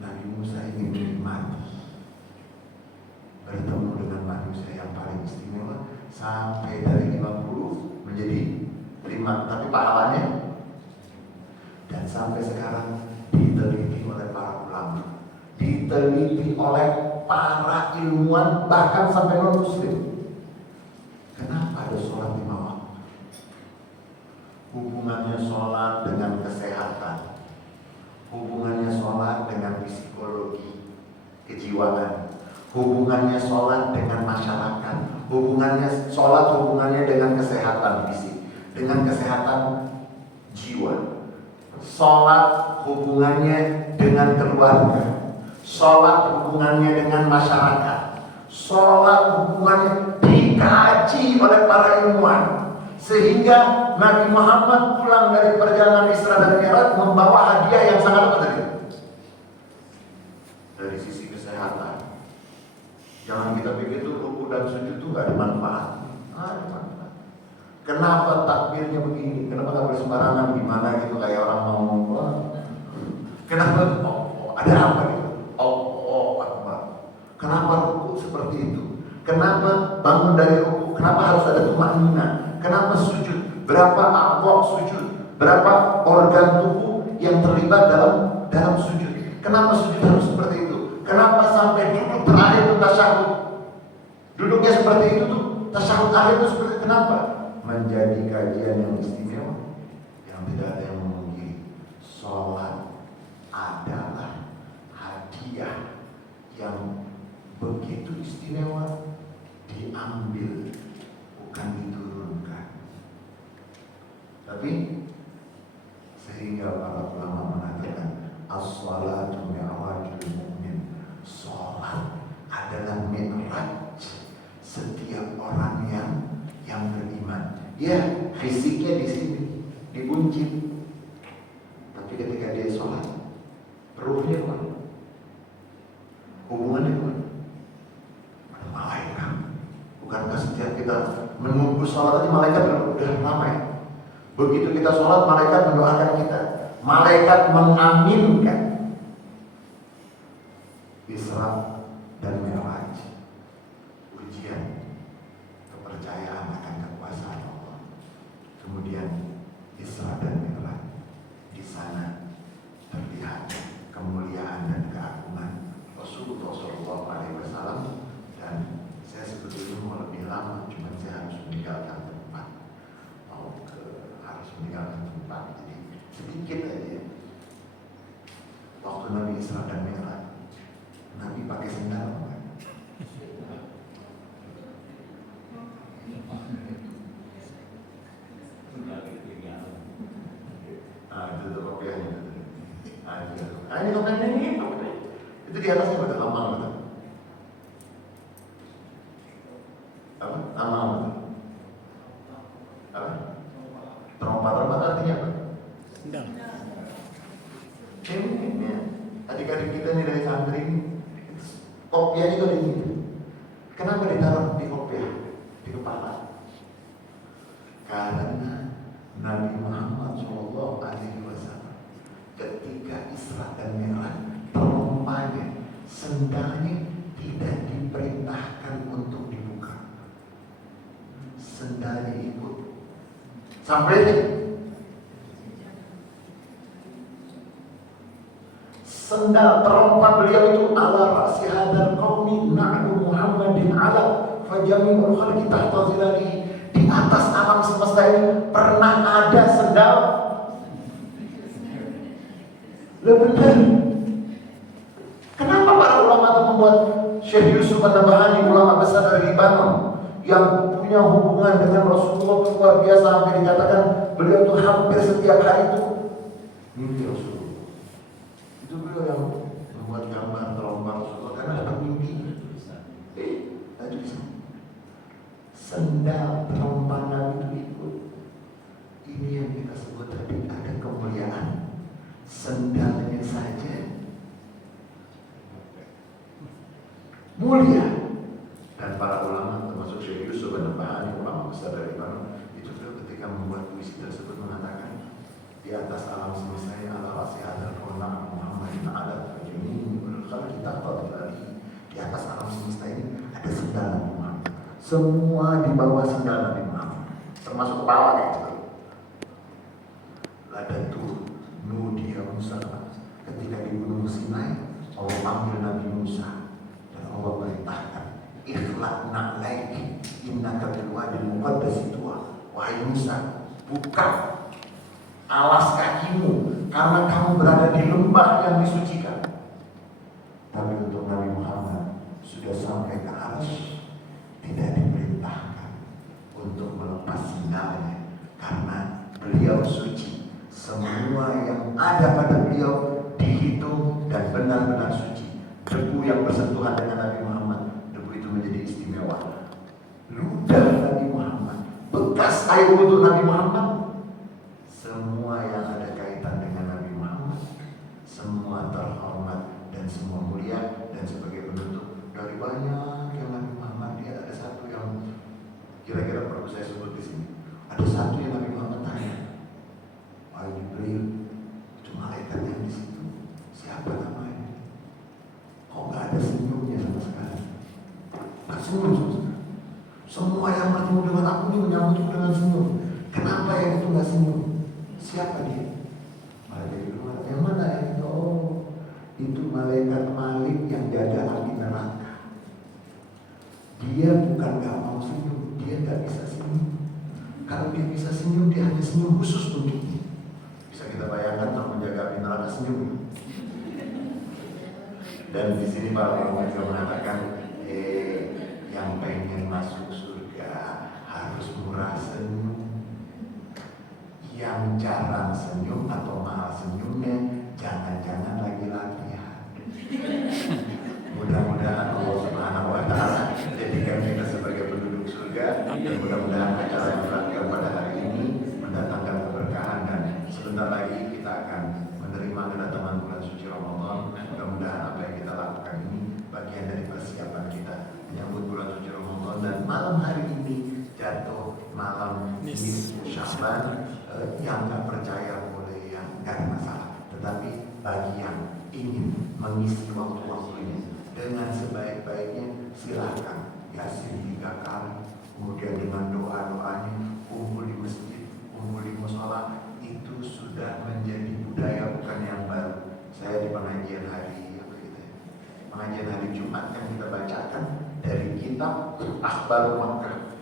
Nabi Musa ingin menikmati bertemu dengan manusia yang paling istimewa sampai dari 50 menjadi 5, tapi pahalanya. Dan sampai sekarang diteliti oleh para ulama, diteliti oleh para ilmuwan, bahkan sampai non-muslim. Kenapa ada sholat 5 waktu? Hubungannya sholat dengan kesehatan, hubungannya sholat dengan psikologi, kejiwaan, hubungannya sholat dengan masyarakat, hubungannya sholat hubungannya dengan kesehatan fisik, dengan kesehatan jiwa. Sholat hubungannya dengan keluarga, sholat hubungannya dengan masyarakat, sholat hubungannya dikaji oleh para ilmuwan, sehingga Nabi Muhammad pulang dari perjalanan Isra dan Mi'raj membawa hadiah yang sangat apa tadi? Dari sisi kesehatan. Jangan kita pikir itu ruku dan sujud itu nggak ada manfaat. Ada manfaat. Kenapa takbirnya begini? Kenapa nggak boleh sembarangan gimana gitu kayak orang mau ngomong? Kenapa? Ada apa gitu? Akbar. Kenapa ruku seperti itu? Kenapa bangun dari ruku? Kenapa harus ada tumanina? Kenapa sujud? Berapa a'dha sujud? Berapa organ tubuh yang terlibat dalam sujud? Kenapa sujud harus seperti itu? Kenapa sampai duduk terakhir itu tasyahud? Duduknya seperti itu tuh, tasyahud akhir itu seperti kenapa? Menjadi kajian yang istimewa yang tidak ada yang memungkiri. Sholat adalah hadiah yang begitu istimewa, diambil bukan diturunkan. Tapi sehingga para ulama mengatakan as-shalatu mi'rajul mu'min. Sholat adalah mi'raj setiap orang yang beriman. Ya, fisiknya di sini dibuncit, tapi ketika dia sholat, ruhnya kemana? Hubungannya kemana? Malaikat. Bukankah setiap kita menunggu sholat tadi malaikat udah ramai? Begitu kita sholat, malaikat mendoakan kita, malaikat mengaminkan. Isra dan Mi'raj, ujian kepercayaan akan kekuasaan Allah. Kemudian Isra dan Mi'raj, di sana terlihat kemuliaan dan keagungan Rasulullah SAW. Dan saya sebetulnya mau lebih lama, cuma saya harus meninggalkan tempat, harus meninggalkan tempat, jadi sedikit aja. Waktu Nabi Isra dan Mi'raj, Nabi pakai sendal bukan? Nah ini topengnya ini. Itu di atasnya betul lambang betul. Apa? Lambang betul. Apa? Trompa artinya apa? Sendal. Ini adik-adik kita nih dari santri ini, kopiah itu ada gitu. Kenapa ditaruh di kopiah, di kepala? Karena Nabi Muhammad SAW ketika Isra dan Mi'raj, terompanya, sendalnya tidak diperintahkan untuk dibuka. Sendalnya ikut. Sampai ini. Sendal terompa beliau itu ala ra'si hadal qaumi na'lu Muhammadin ala fajami'ul khalqi tahta zilalihi. Di atas alam semesta ini pernah ada sendal. Benar. Kenapa para ulama itu membuat Syekh Yusuf An-Nabahani, ulama besar dari Libanon, yang punya hubungan dengan Rasulullah itu luar biasa, sampai dikatakan beliau itu hampir setiap hari itu mimpi Rasulullah. Itu beliau yang membuat gambar terompa Rasulullah karena dapat mimpi. Tadi bisa. Sendal terompa Nabi itu ikut. Ini yang kita sebut tadi ada kemuliaan. Sendalnya saja mulia. Dan para ulama termasuk Syekh Yusuf An-Nabahani, ulama besar dari Libanon, itu beliau ketika membuat puisi tersebut mengatakan di atas alam semesta ini ala rasi hadal qurna Muhammadin ala fajmi'ul khalqi tahta zilalihi. Di atas alam semesta ini ada sendal Nabi Muhammad. Semua di bawah sendal Nabi Muhammad, termasuk kepala kayak gitu. Ladatu nudiya Musa, ketika di Gunung Sinai Allah panggil Nabi Musa dan Allah perintahkan ikhlaqna laiki innaka bil wadil muqaddas tuwa. Wahai Musa, buka alas kakimu karena kamu berada di lembah yang disucikan. Tapi untuk Nabi Muhammad sudah sampai ke arsy, tidak diperintahkan untuk melepas sendalnya karena beliau suci. Semua yang ada pada beliau dihitung dan benar-benar suci. Debu yang bersentuhan dengan Nabi Muhammad, debu itu menjadi istimewa. Ludah Nabi Muhammad, bekas air wudhu Nabi Muhammad, semua yang ada kaitan dengan Nabi Muhammad, semua terhormat dan semua mulia. Dan sebagai penutup dari banyak yang Nabi Muhammad, dia ada satu yang kira-kira perlu saya sebut di sini. Ada satu yang Nabi Muhammad tanya, wahai Jibril, itu malaikat yang di situ siapa namanya? Kok nggak ada senyumnya sama sekali? Nggak senyum sama sekali. Semua yang bertemu dengan aku ini menyambutku dengan senyum. Kenapa yang itu nggak senyum? Siapa dia? Malaikat itu yang mana ya? Oh, itu malaikat Malik yang jaga api neraka. Dia bukan nggak mau senyum, dia nggak bisa senyum. Kalau dia bisa senyum, dia hanya senyum khusus untuknya. Bisa kita bayangkan kalau menjaga api neraka senyum. Dan di sini para ulama juga mengatakan, yang pengen masuk surga harus murah senyum. Yang jarang senyum atau mahal senyumnya, jangan-jangan lagi latihan. Mudah-mudahan Allah Subhanahu wa Ta'ala jadikan kita sebagai penduduk surga. Dan mudah-mudahan acara yang dilakukan pada hari ini mendatangkan keberkahan, dan sebentar lagi kita akan menerima kedatangan bulan suci Ramadan. Mudah-mudahan apa yang kita lakukan ini bagian dari persiapan kita menyambut bulan suci Ramadan. Dan malam hari ini jatuh malam nisfu Sya'ban. Yang nggak percaya boleh, yang nggak ada masalah. Tetapi bagi yang ingin mengisi waktu-waktunya dengan sebaik-baiknya, silakan Yasin 3 kali, kemudian dengan doa-doanya, kumpul di masjid, kumpul di musola. Itu sudah menjadi budaya, bukan yang baru. Saya di pengajian hari pengajian hari Jumat yang kita bacakan dari kitab Akhbar Makkah,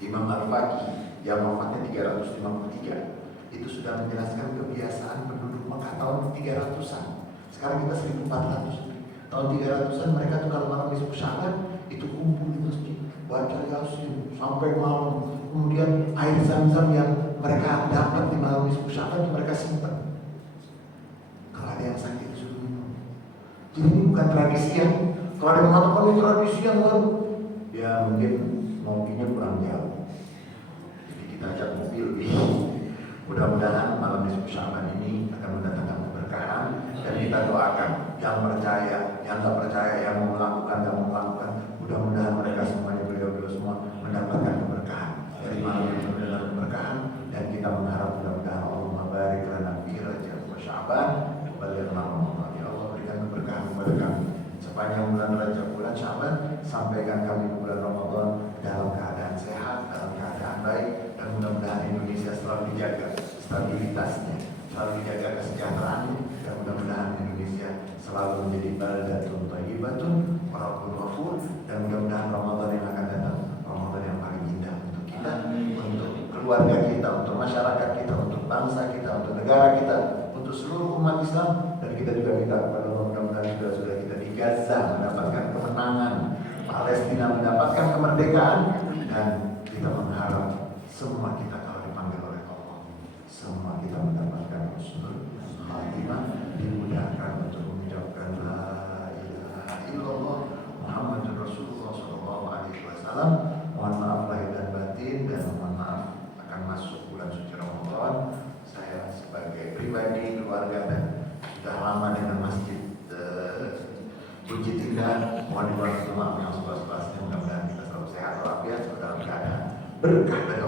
Imam Al-Faqih yang wafatnya 353, itu sudah menjelaskan kebiasaan penduduk Makkah tahun 300-an. Sekarang kita 1400. Tahun 300-an mereka tuh kalau malam nisfu Sya'ban itu kumpul di masjid, baca Yasin sampai malam. Kemudian air Zam-Zam yang mereka dapat di malam nisfu Sya'ban itu mereka simpan. Kalau ada yang sakit suruh Jadi ini bukan tradisi yang, kalau ada yang mengatakan ini tradisi yang baru, ya mungkin ngopinya kurang jauh. Jadi kita ajak mobil. Mudah-mudahan malam nisfu Sya'ban ini akan mendatangkan keberkahan, dan kita doakan yang percaya, yang tak percaya, yang mau melakukan, yang mau melakukan, mudah-mudahan mereka semuanya, beliau-beliau semua mendapatkan keberkahan dari malam ini, benar keberkahan. Dan kita mengharap mudah-mudahan Allahumma barik lana fi Rajab wa Sya'ban wa balighna Ramadan. Ya Allah, berikan keberkahan kepada kami sepanjang bulan Rajab, bulan Sya'ban, sampaikan kami ke bulan Ramadan dalam keadaan sehat, dalam keadaan baik, dan mudah-mudahan Indonesia selalu dijaga stabilitasnya, selalu dijaga kesejahteraannya, dan mudah-mudahan Indonesia selalu menjadi baldatun thayyibatun wa rabbun ghafur. Dan mudah-mudahan Ramadan yang akan datang Ramadan yang paling indah untuk kita, untuk keluarga kita, untuk masyarakat kita, untuk bangsa kita, untuk negara kita, untuk seluruh umat Islam. Dan kita juga minta kepada Allah, mudah-mudahan sudah kita di Gaza mendapatkan kemenangan, Palestina mendapatkan kemerdekaan, dan kita mengharap semua kita kalau dipanggil oleh Allah, semua kita mendapatkan husnul khatimah, dimudahkan untuk mengucapkan la ilaha illallah Muhammadur Rasulullah sallallahu alaihi wasallam. Mohon maaf lahir dan batin, dan mohon maaf akan masuk bulan suci Ramadan. Saya sebagai pribadi, keluarga, dan sudah lama dengan masjid Bukit Indah, mohon maaf yang seluas-luasnya. Mudah-mudahan kita selalu sehat walafiat, dalam keadaan berkah dari